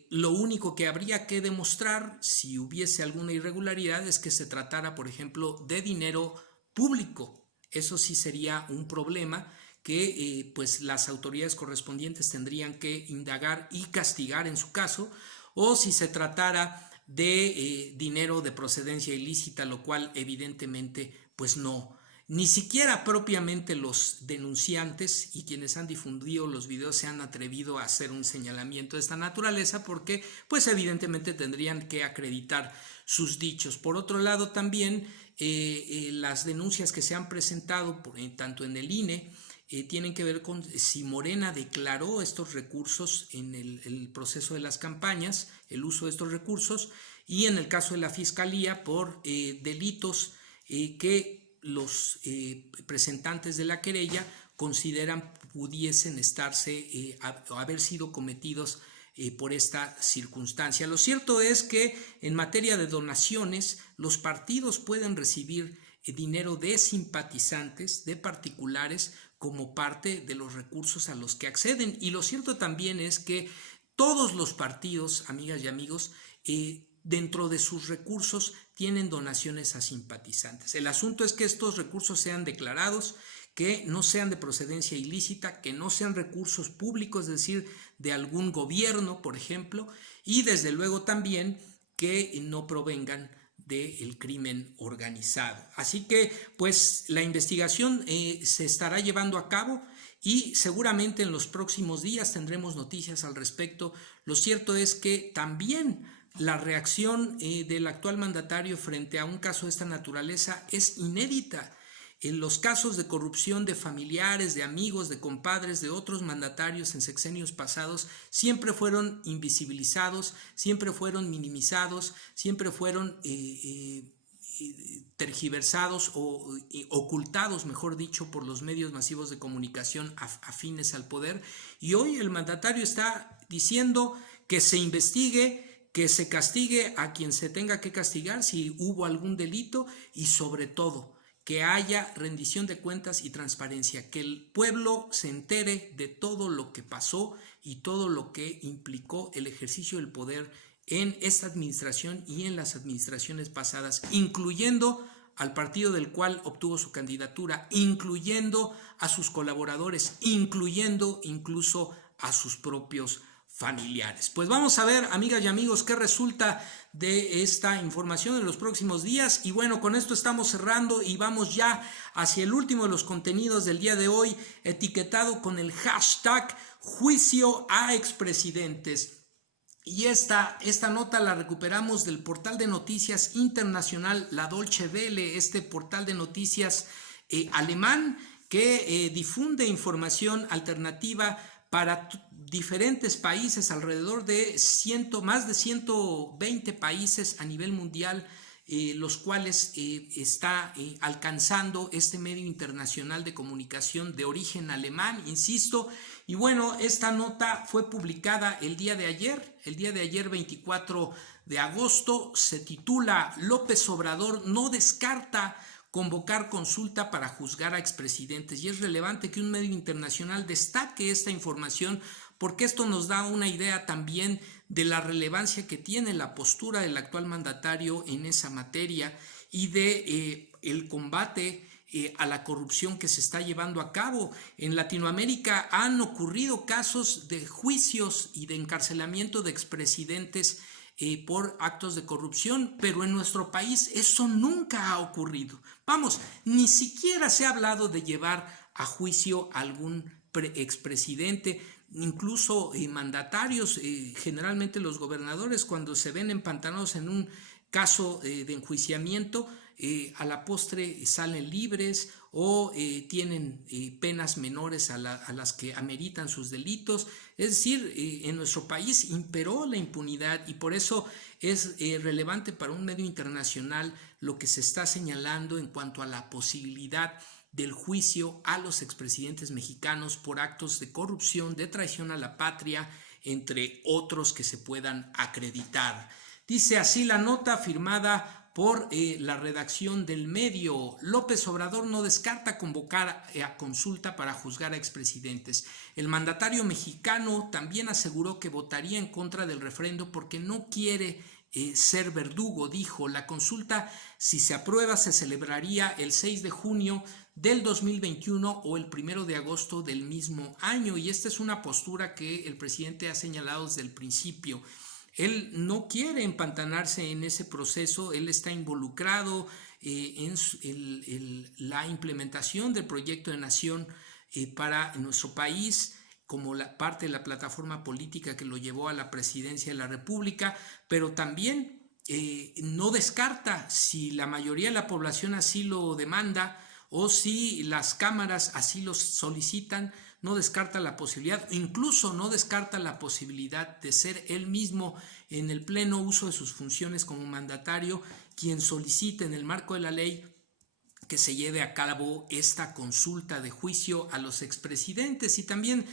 Lo único que habría que demostrar, si hubiese alguna irregularidad, es que se tratara, por ejemplo, de dinero público. Eso sí sería un problema que pues las autoridades correspondientes tendrían que indagar y castigar en su caso, o si se tratara de dinero de procedencia ilícita, lo cual evidentemente pues no. Ni siquiera propiamente los denunciantes y quienes han difundido los videos se han atrevido a hacer un señalamiento de esta naturaleza, porque pues evidentemente tendrían que acreditar sus dichos. Por otro lado, también las denuncias que se han presentado tanto en el INE tienen que ver con si Morena declaró estos recursos en el proceso de las campañas, el uso de estos recursos, y en el caso de la Fiscalía por delitos que los presentantes de la querella consideran pudiesen haber sido cometidos por esta circunstancia. Lo cierto es que en materia de donaciones, los partidos pueden recibir dinero de simpatizantes, de particulares, como parte de los recursos a los que acceden. Y lo cierto también es que todos los partidos, amigas y amigos, dentro de sus recursos tienen donaciones a simpatizantes. El asunto es que estos recursos sean declarados, que no sean de procedencia ilícita, que no sean recursos públicos, es decir, de algún gobierno, por ejemplo, y desde luego también que no provengan del crimen organizado. Así que pues la investigación se estará llevando a cabo y seguramente en los próximos días tendremos noticias al respecto. Lo cierto es que también la reacción del actual mandatario frente a un caso de esta naturaleza es inédita. En los casos de corrupción de familiares, de amigos, de compadres, de otros mandatarios en sexenios pasados, siempre fueron invisibilizados, siempre fueron minimizados, siempre fueron tergiversados o ocultados, mejor dicho, por los medios masivos de comunicación afines al poder. Y hoy el mandatario está diciendo que se investigue, que se castigue a quien se tenga que castigar si hubo algún delito, y sobre todo que haya rendición de cuentas y transparencia, que el pueblo se entere de todo lo que pasó y todo lo que implicó el ejercicio del poder en esta administración y en las administraciones pasadas, incluyendo al partido del cual obtuvo su candidatura, incluyendo a sus colaboradores, incluyendo incluso a sus propios familiares. Pues vamos a ver, amigas y amigos, qué resulta de esta información en los próximos días. Y bueno, con esto estamos cerrando y vamos ya hacia el último de los contenidos del día de hoy, etiquetado con el hashtag juicio a expresidentes. Y esta nota la recuperamos del portal de noticias internacional La Deutsche Welle, este portal de noticias alemán que difunde información alternativa para diferentes países, alrededor de más de 120 países a nivel mundial, los cuales está alcanzando este medio internacional de comunicación de origen alemán, insisto. Y bueno, esta nota fue publicada el día de ayer 24 de agosto, se titula López Obrador no descarta convocar consulta para juzgar a expresidentes, y es relevante que un medio internacional destaque esta información porque esto nos da una idea también de la relevancia que tiene la postura del actual mandatario en esa materia y de el combate a la corrupción que se está llevando a cabo. En Latinoamérica han ocurrido casos de juicios y de encarcelamiento de expresidentes por actos de corrupción, pero en nuestro país eso nunca ha ocurrido. Vamos, ni siquiera se ha hablado de llevar a juicio a algún expresidente, incluso mandatarios, generalmente los gobernadores, cuando se ven empantanados en un caso de enjuiciamiento, a la postre salen libres o tienen penas menores a las que ameritan sus delitos. Es decir, en nuestro país imperó la impunidad y por eso es relevante para un medio internacional lo que se está señalando en cuanto a la posibilidad del juicio a los expresidentes mexicanos por actos de corrupción, de traición a la patria, entre otros que se puedan acreditar. Dice así la nota firmada por la redacción del medio. López Obrador no descarta convocar a consulta para juzgar a expresidentes. El mandatario mexicano también aseguró que votaría en contra del referendo porque no quiere ser verdugo. Dijo, la consulta, si se aprueba, se celebraría el 6 de junio del 2021 o el 1 de agosto del mismo año. Y esta es una postura que el presidente ha señalado desde el principio. Él no quiere empantanarse en ese proceso, él está involucrado en la implementación del proyecto de nación para nuestro país, como parte de la plataforma política que lo llevó a la presidencia de la República, pero también no descarta, si la mayoría de la población así lo demanda o si las cámaras así lo solicitan, no descarta la posibilidad, incluso no descarta la posibilidad de ser él mismo en el pleno uso de sus funciones como mandatario quien solicite en el marco de la ley que se lleve a cabo esta consulta de juicio a los expresidentes. Y también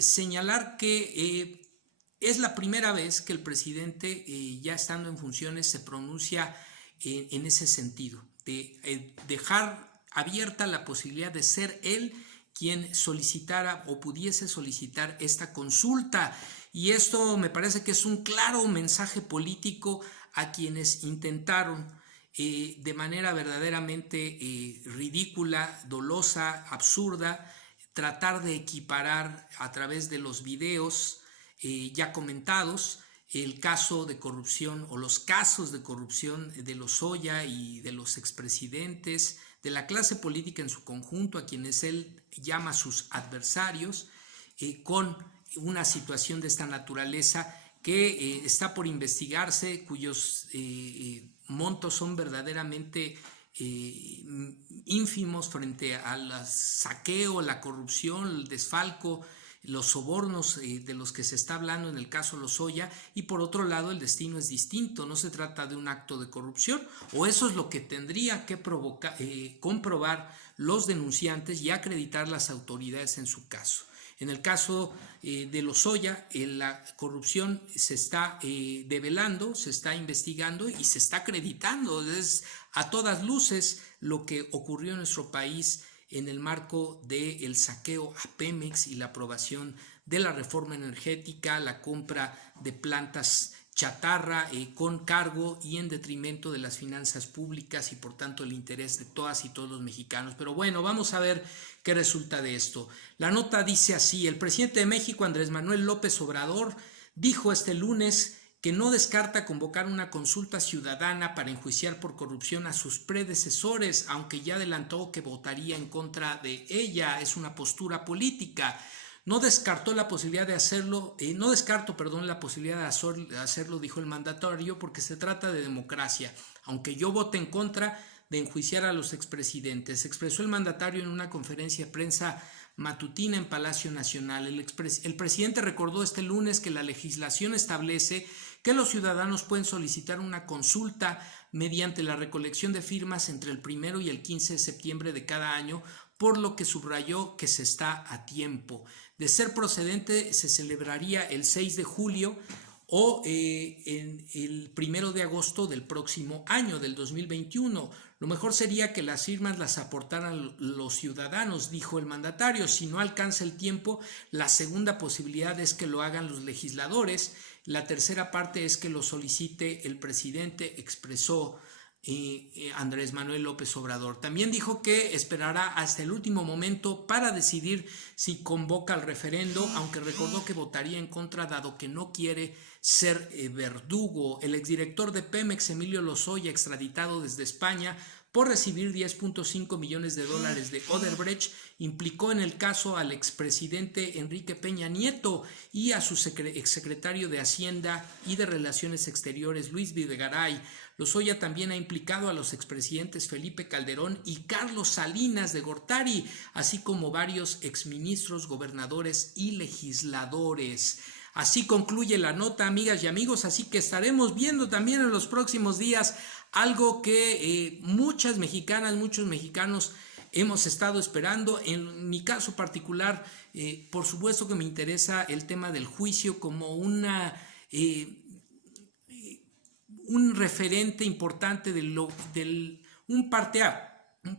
señalar que es la primera vez que el presidente, ya estando en funciones, se pronuncia en ese sentido, de dejar abierta la posibilidad de ser él quien solicitara o pudiese solicitar esta consulta. Y esto me parece que es un claro mensaje político a quienes intentaron de manera verdaderamente ridícula, dolosa, absurda, tratar de equiparar a través de los videos ya comentados el caso de corrupción o los casos de corrupción de Lozoya y de los expresidentes, de la clase política en su conjunto, a quienes él llama sus adversarios, con una situación de esta naturaleza que está por investigarse, cuyos montos son verdaderamente ínfimos frente al saqueo, la corrupción, el desfalco, los sobornos de los que se está hablando en el caso Lozoya. Y por otro lado, el destino es distinto, no se trata de un acto de corrupción, o eso es lo que tendría que comprobar los denunciantes y acreditar las autoridades en su caso. En el caso de Lozoya, la corrupción se está develando, se está investigando y se está acreditando. Es a todas luces lo que ocurrió en nuestro país en el marco del saqueo a Pemex y la aprobación de la reforma energética, la compra de plantas chatarra con cargo y en detrimento de las finanzas públicas y por tanto el interés de todas y todos los mexicanos. Pero bueno, vamos a ver qué resulta de esto. La nota dice así: el presidente de México, Andrés Manuel López Obrador, dijo este lunes que no descarta convocar una consulta ciudadana para enjuiciar por corrupción a sus predecesores, aunque ya adelantó que votaría en contra de ella. Es una postura política. No descartó la posibilidad de hacerlo, no descarto, perdón, la posibilidad de hacerlo, dijo el mandatario, porque se trata de democracia, aunque yo vote en contra de enjuiciar a los expresidentes, expresó el mandatario en una conferencia de prensa matutina en Palacio Nacional. El presidente recordó este lunes que la legislación establece que los ciudadanos pueden solicitar una consulta mediante la recolección de firmas entre el 1 y el 15 de septiembre de cada año, por lo que subrayó que se está a tiempo. De ser procedente, se celebraría el 6 de julio o en el 1 de agosto del próximo año, del 2021. Lo mejor sería que las firmas las aportaran los ciudadanos, dijo el mandatario. Si no alcanza el tiempo, la segunda posibilidad es que lo hagan los legisladores. La tercera parte es que lo solicite el presidente, expresó Andrés Manuel López Obrador. También dijo que esperará hasta el último momento para decidir si convoca el referendo, aunque recordó que votaría en contra dado que no quiere ser verdugo. El exdirector de Pemex, Emilio Lozoya, extraditado desde España, por recibir $10.5 millones de Odebrecht implicó en el caso al expresidente Enrique Peña Nieto y a su exsecretario de Hacienda y de Relaciones Exteriores Luis Videgaray. Lozoya también ha implicado a los expresidentes Felipe Calderón y Carlos Salinas de Gortari, así como varios exministros, gobernadores y legisladores. Así concluye la nota, amigas y amigos, así que estaremos viendo también en los próximos días algo que muchas mexicanas, muchos mexicanos hemos estado esperando. En mi caso particular, por supuesto que me interesa el tema del juicio como un referente importante un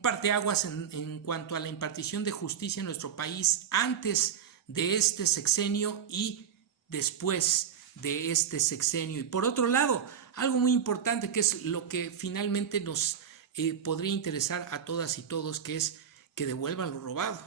parteaguas en cuanto a la impartición de justicia en nuestro país antes de este sexenio y después de este sexenio. Y por otro lado, algo muy importante que es lo que finalmente nos podría interesar a todas y todos, que es que devuelvan lo robado.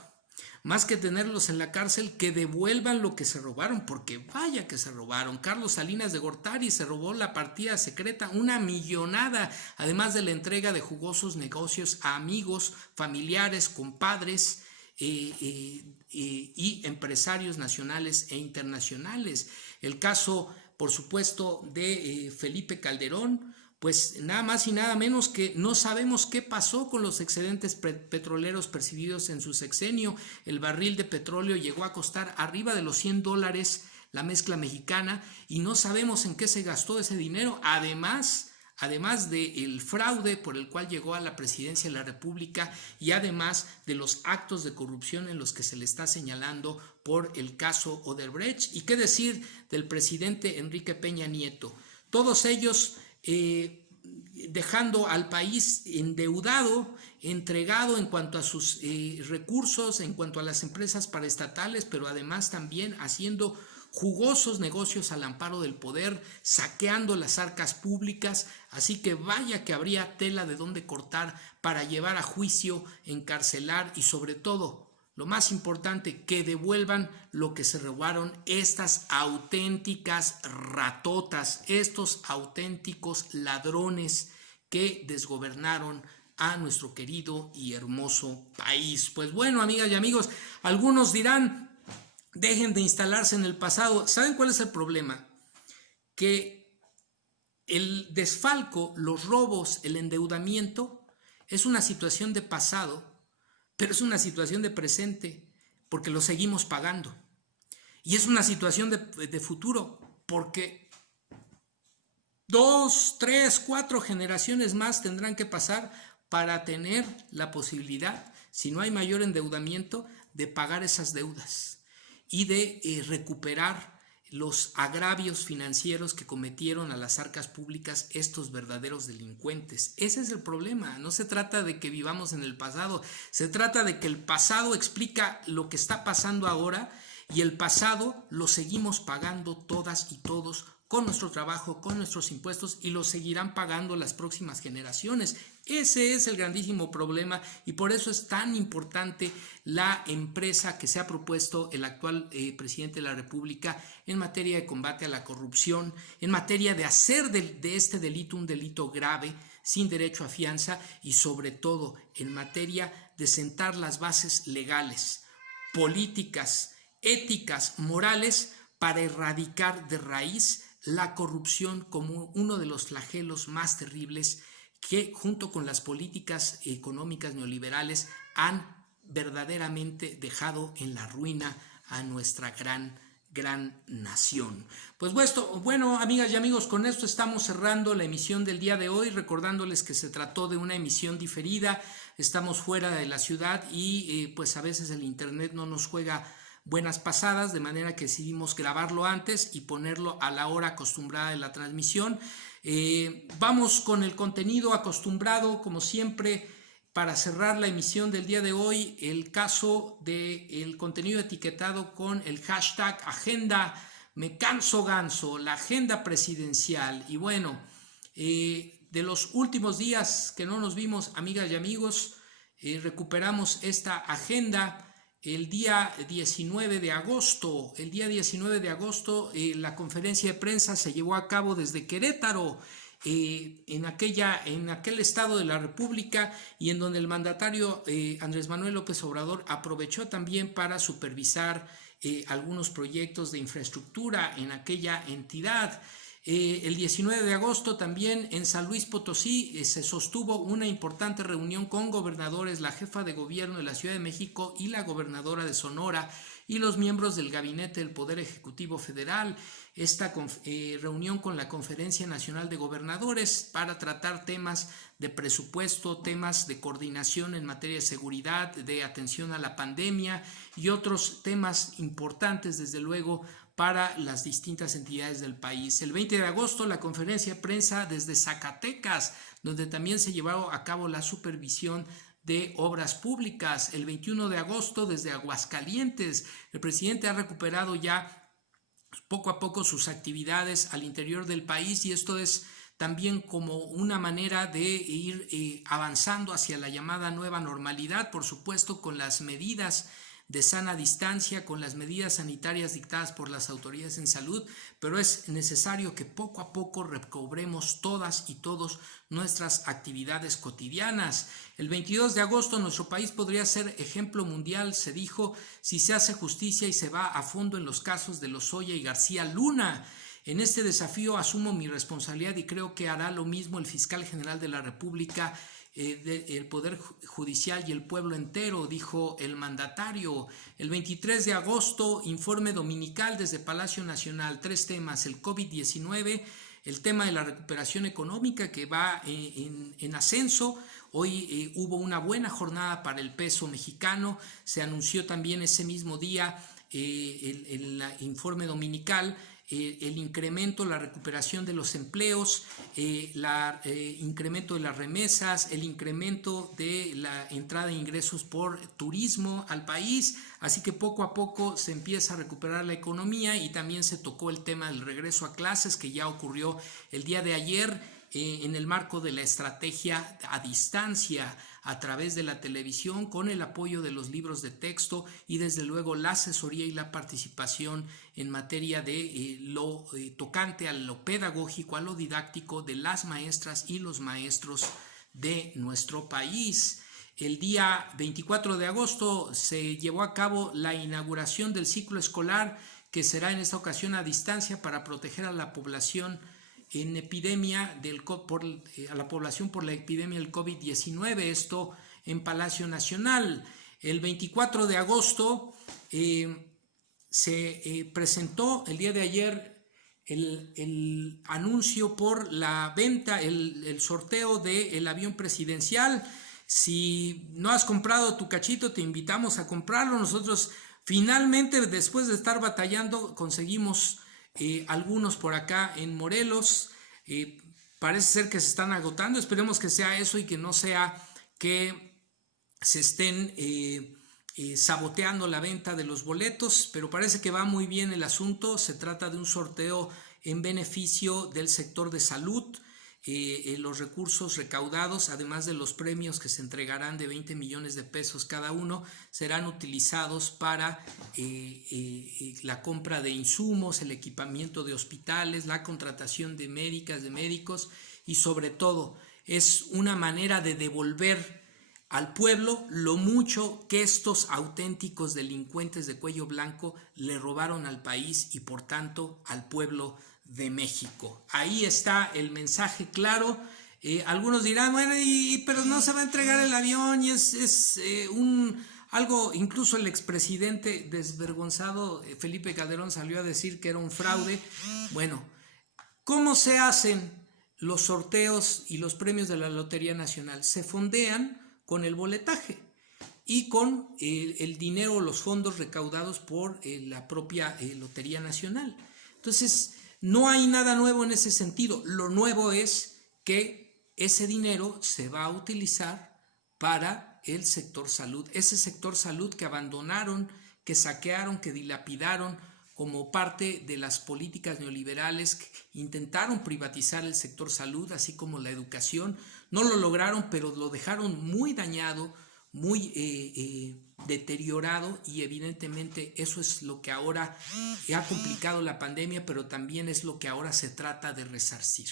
Más que tenerlos en la cárcel, que devuelvan lo que se robaron, porque vaya que se robaron. Carlos Salinas de Gortari se robó la partida secreta, una millonada, además de la entrega de jugosos negocios a amigos, familiares, compadres y empresarios nacionales e internacionales. El caso, por supuesto, de Felipe Calderón, pues nada más y nada menos que no sabemos qué pasó con los excedentes petroleros percibidos en su sexenio. El barril de petróleo llegó a costar arriba de los $100 la mezcla mexicana y no sabemos en qué se gastó ese dinero, además del fraude por el cual llegó a la presidencia de la República y además de los actos de corrupción en los que se le está señalando por el caso Odebrecht. Y qué decir del presidente Enrique Peña Nieto. Todos ellos dejando al país endeudado, entregado en cuanto a sus recursos, en cuanto a las empresas paraestatales, pero además también haciendo jugosos negocios al amparo del poder, saqueando las arcas públicas. Así que vaya que habría tela de dónde cortar para llevar a juicio, encarcelar y sobre todo, lo más importante, que devuelvan lo que se robaron estas auténticas ratotas, estos auténticos ladrones que desgobernaron a nuestro querido y hermoso país. Pues bueno, amigas y amigos, algunos dirán, dejen de instalarse en el pasado. ¿Saben cuál es el problema? Que el desfalco, los robos, el endeudamiento es una situación de pasado, pero es una situación de presente porque lo seguimos pagando. Y es una situación de futuro porque 2, 3, 4 generaciones más tendrán que pasar para tener la posibilidad, si no hay mayor endeudamiento, de pagar esas deudas y de recuperar los agravios financieros que cometieron a las arcas públicas estos verdaderos delincuentes. Ese es el problema. No se trata de que vivamos en el pasado, se trata de que el pasado explica lo que está pasando ahora y el pasado lo seguimos pagando todas y todos con nuestro trabajo, con nuestros impuestos y lo seguirán pagando las próximas generaciones. Ese es el grandísimo problema y por eso es tan importante la empresa que se ha propuesto el actual presidente de la República en materia de combate a la corrupción, en materia de hacer de este delito un delito grave, sin derecho a fianza y sobre todo en materia de sentar las bases legales, políticas, éticas, morales para erradicar de raíz la corrupción como uno de los flagelos más terribles que junto con las políticas económicas neoliberales han verdaderamente dejado en la ruina a nuestra gran nación. Pues bueno, amigas y amigos, con esto estamos cerrando la emisión del día de hoy, recordándoles que se trató de una emisión diferida, estamos fuera de la ciudad y pues a veces el internet no nos juega buenas pasadas, de manera que decidimos grabarlo antes y ponerlo a la hora acostumbrada de la transmisión. Vamos con el contenido acostumbrado, como siempre, para cerrar la emisión del día de hoy, el caso del contenido etiquetado con el hashtag Agenda Me Canso Ganso, la agenda presidencial. Y bueno, de los últimos días que no nos vimos, amigas y amigos, recuperamos esta agenda. El día 19 de agosto, la conferencia de prensa se llevó a cabo desde Querétaro en aquel estado de la República, y en donde el mandatario Andrés Manuel López Obrador aprovechó también para supervisar algunos proyectos de infraestructura en aquella entidad. El 19 de agosto también en San Luis Potosí se sostuvo una importante reunión con gobernadores, la jefa de gobierno de la Ciudad de México y la gobernadora de Sonora y los miembros del gabinete del Poder Ejecutivo Federal. Esta reunión con la Conferencia Nacional de Gobernadores para tratar temas de presupuesto, temas de coordinación en materia de seguridad, de atención a la pandemia y otros temas importantes, desde luego, para las distintas entidades del país. El 20 de agosto, la conferencia de prensa desde Zacatecas, donde también se llevó a cabo la supervisión de obras públicas. El 21 de agosto, desde Aguascalientes, el presidente ha recuperado ya poco a poco sus actividades al interior del país, y esto es también como una manera de ir avanzando hacia la llamada nueva normalidad, por supuesto con las medidas de sana distancia, con las medidas sanitarias dictadas por las autoridades en salud, pero es necesario que poco a poco recobremos todas y todos nuestras actividades cotidianas. El 22 de agosto nuestro país podría ser ejemplo mundial, se dijo, si se hace justicia y se va a fondo en los casos de Lozoya y García Luna. En este desafío asumo mi responsabilidad y creo que hará lo mismo el fiscal general de la República, el Poder Judicial y el pueblo entero, dijo el mandatario. El 23 de agosto, informe dominical desde Palacio Nacional, 3 temas: el COVID-19, el tema de la recuperación económica que va en ascenso. Hoy hubo una buena jornada para el peso mexicano, se anunció también ese mismo día el informe dominical, el incremento, la recuperación de los empleos, el incremento de las remesas, el incremento de la entrada de ingresos por turismo al país, así que poco a poco se empieza a recuperar la economía, y también se tocó el tema del regreso a clases, que ya ocurrió el día de ayer, en el marco de la estrategia a distancia a través de la televisión, con el apoyo de los libros de texto y desde luego la asesoría y la participación en materia de lo tocante a lo pedagógico, a lo didáctico de las maestras y los maestros de nuestro país. El día 24 de agosto se llevó a cabo la inauguración del ciclo escolar, que será en esta ocasión a distancia para proteger a la población en epidemia a la población por la epidemia del COVID-19, esto en Palacio Nacional. El 24 de agosto se presentó el día de ayer el anuncio por la venta, el sorteo del avión presidencial. Si no has comprado tu cachito, te invitamos a comprarlo. Nosotros finalmente, después de estar batallando, conseguimos algunos por acá en Morelos. Parece ser que se están agotando. Esperemos que sea eso y que no sea que se estén saboteando la venta de los boletos, pero parece que va muy bien el asunto. Se trata de un sorteo en beneficio del sector de salud. Los recursos recaudados, además de los premios que se entregarán de 20 millones de pesos cada uno, serán utilizados para la compra de insumos, el equipamiento de hospitales, la contratación de médicas, de médicos, y sobre todo es una manera de devolver al pueblo lo mucho que estos auténticos delincuentes de cuello blanco le robaron al país y por tanto al pueblo de México. Ahí está el mensaje claro. Algunos dirán, bueno, pero no se va a entregar el avión, y es algo, incluso el expresidente desvergonzado Felipe Calderón salió a decir que era un fraude. Bueno, ¿cómo se hacen los sorteos y los premios de la Lotería Nacional? Se fondean con el boletaje y con el dinero, los fondos recaudados por la propia Lotería Nacional. Entonces, no hay nada nuevo en ese sentido. Lo nuevo es que ese dinero se va a utilizar para el sector salud. Ese sector salud que abandonaron, que saquearon, que dilapidaron como parte de las políticas neoliberales que intentaron privatizar el sector salud, así como la educación. No lo lograron, pero lo dejaron muy dañado, muy deteriorado, y evidentemente eso es lo que ahora ha complicado la pandemia, pero también es lo que ahora se trata de resarcir.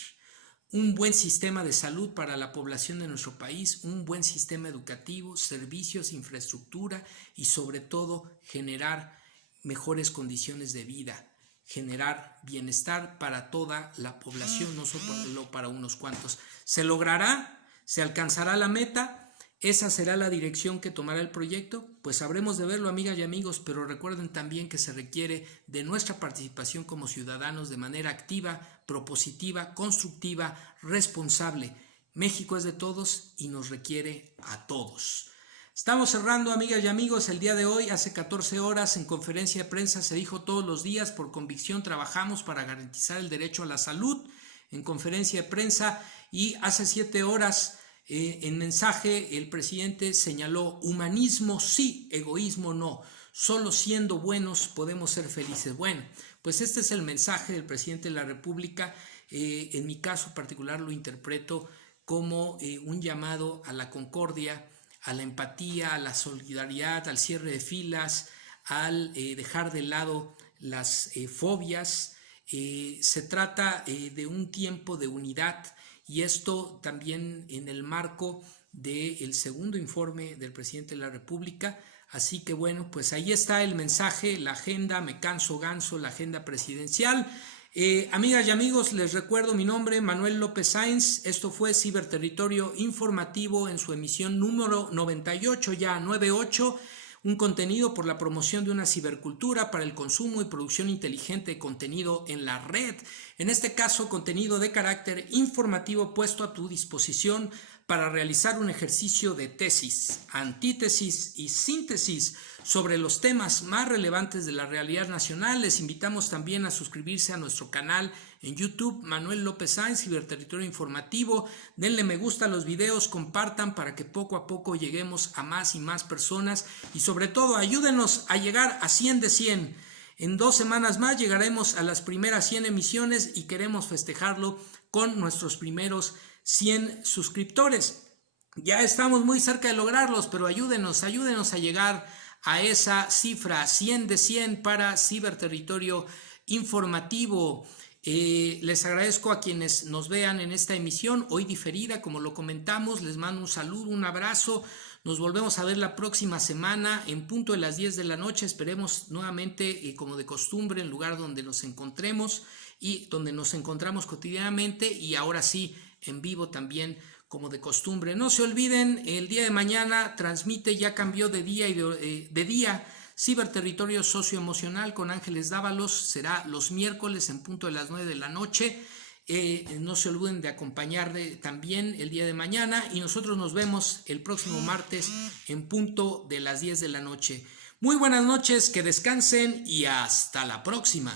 un buen sistema de salud para la población de nuestro país, un buen sistema educativo, servicios, infraestructura y sobre todo generar mejores condiciones de vida, generar bienestar para toda la población, no solo para unos cuantos. ¿Se logrará? ¿Se alcanzará la meta? ¿Esa será la dirección que tomará el proyecto? Pues habremos de verlo, amigas y amigos, pero recuerden también que se requiere de nuestra participación como ciudadanos de manera activa, propositiva, constructiva, responsable. México es de todos y nos requiere a todos. Estamos cerrando, amigas y amigos, el día de hoy. Hace 14 horas en conferencia de prensa se dijo: todos los días por convicción trabajamos para garantizar el derecho a la salud, en conferencia de prensa. Y hace 7 horas en mensaje el presidente señaló: humanismo sí, egoísmo no, solo siendo buenos podemos ser felices. Bueno, pues este es el mensaje del presidente de la República. En mi caso particular lo interpreto como un llamado a la concordia, a la empatía, a la solidaridad, al cierre de filas, al dejar de lado las fobias. Se trata de un tiempo de unidad, y esto también en el marco del segundo informe del presidente de la República. Así que bueno, pues ahí está el mensaje, la agenda, me canso ganso, la agenda presidencial. Amigas y amigos, les recuerdo mi nombre, Manuel López Sáenz. Esto fue Ciberterritorio Informativo en su emisión número 98, ya 98. Un contenido por la promoción de una cibercultura para el consumo y producción inteligente de contenido en la red. En este caso, contenido de carácter informativo puesto a tu disposición para realizar un ejercicio de tesis, antítesis y síntesis sobre los temas más relevantes de la realidad nacional. Les invitamos también a suscribirse a nuestro canal en YouTube, Manuel López Sáenz, Ciberterritorio Informativo. Denle me gusta a los videos, compartan para que poco a poco lleguemos a más y más personas, y sobre todo ayúdenos a llegar a 100 de 100. En 2 semanas más llegaremos a las primeras 100 emisiones y queremos festejarlo con nuestros primeros 100 suscriptores. Ya estamos muy cerca de lograrlos, pero ayúdenos a llegar a esa cifra 100 de 100 para Ciberterritorio Informativo. Les agradezco a quienes nos vean en esta emisión, hoy diferida, como lo comentamos. Les mando un saludo, un abrazo. Nos volvemos a ver la próxima semana en punto de las 10 de la noche. Esperemos nuevamente, como de costumbre, el lugar donde nos encontremos y donde nos encontramos cotidianamente, y ahora sí, en vivo también, como de costumbre. No se olviden, el día de mañana transmite, ya cambió de día y de día, Ciberterritorio Socioemocional con Ángeles Dávalos. Será los miércoles en punto de las 9 de la noche. No se olviden de acompañarle también el día de mañana, y nosotros nos vemos el próximo martes en punto de las 10 de la noche. Muy buenas noches, que descansen y hasta la próxima.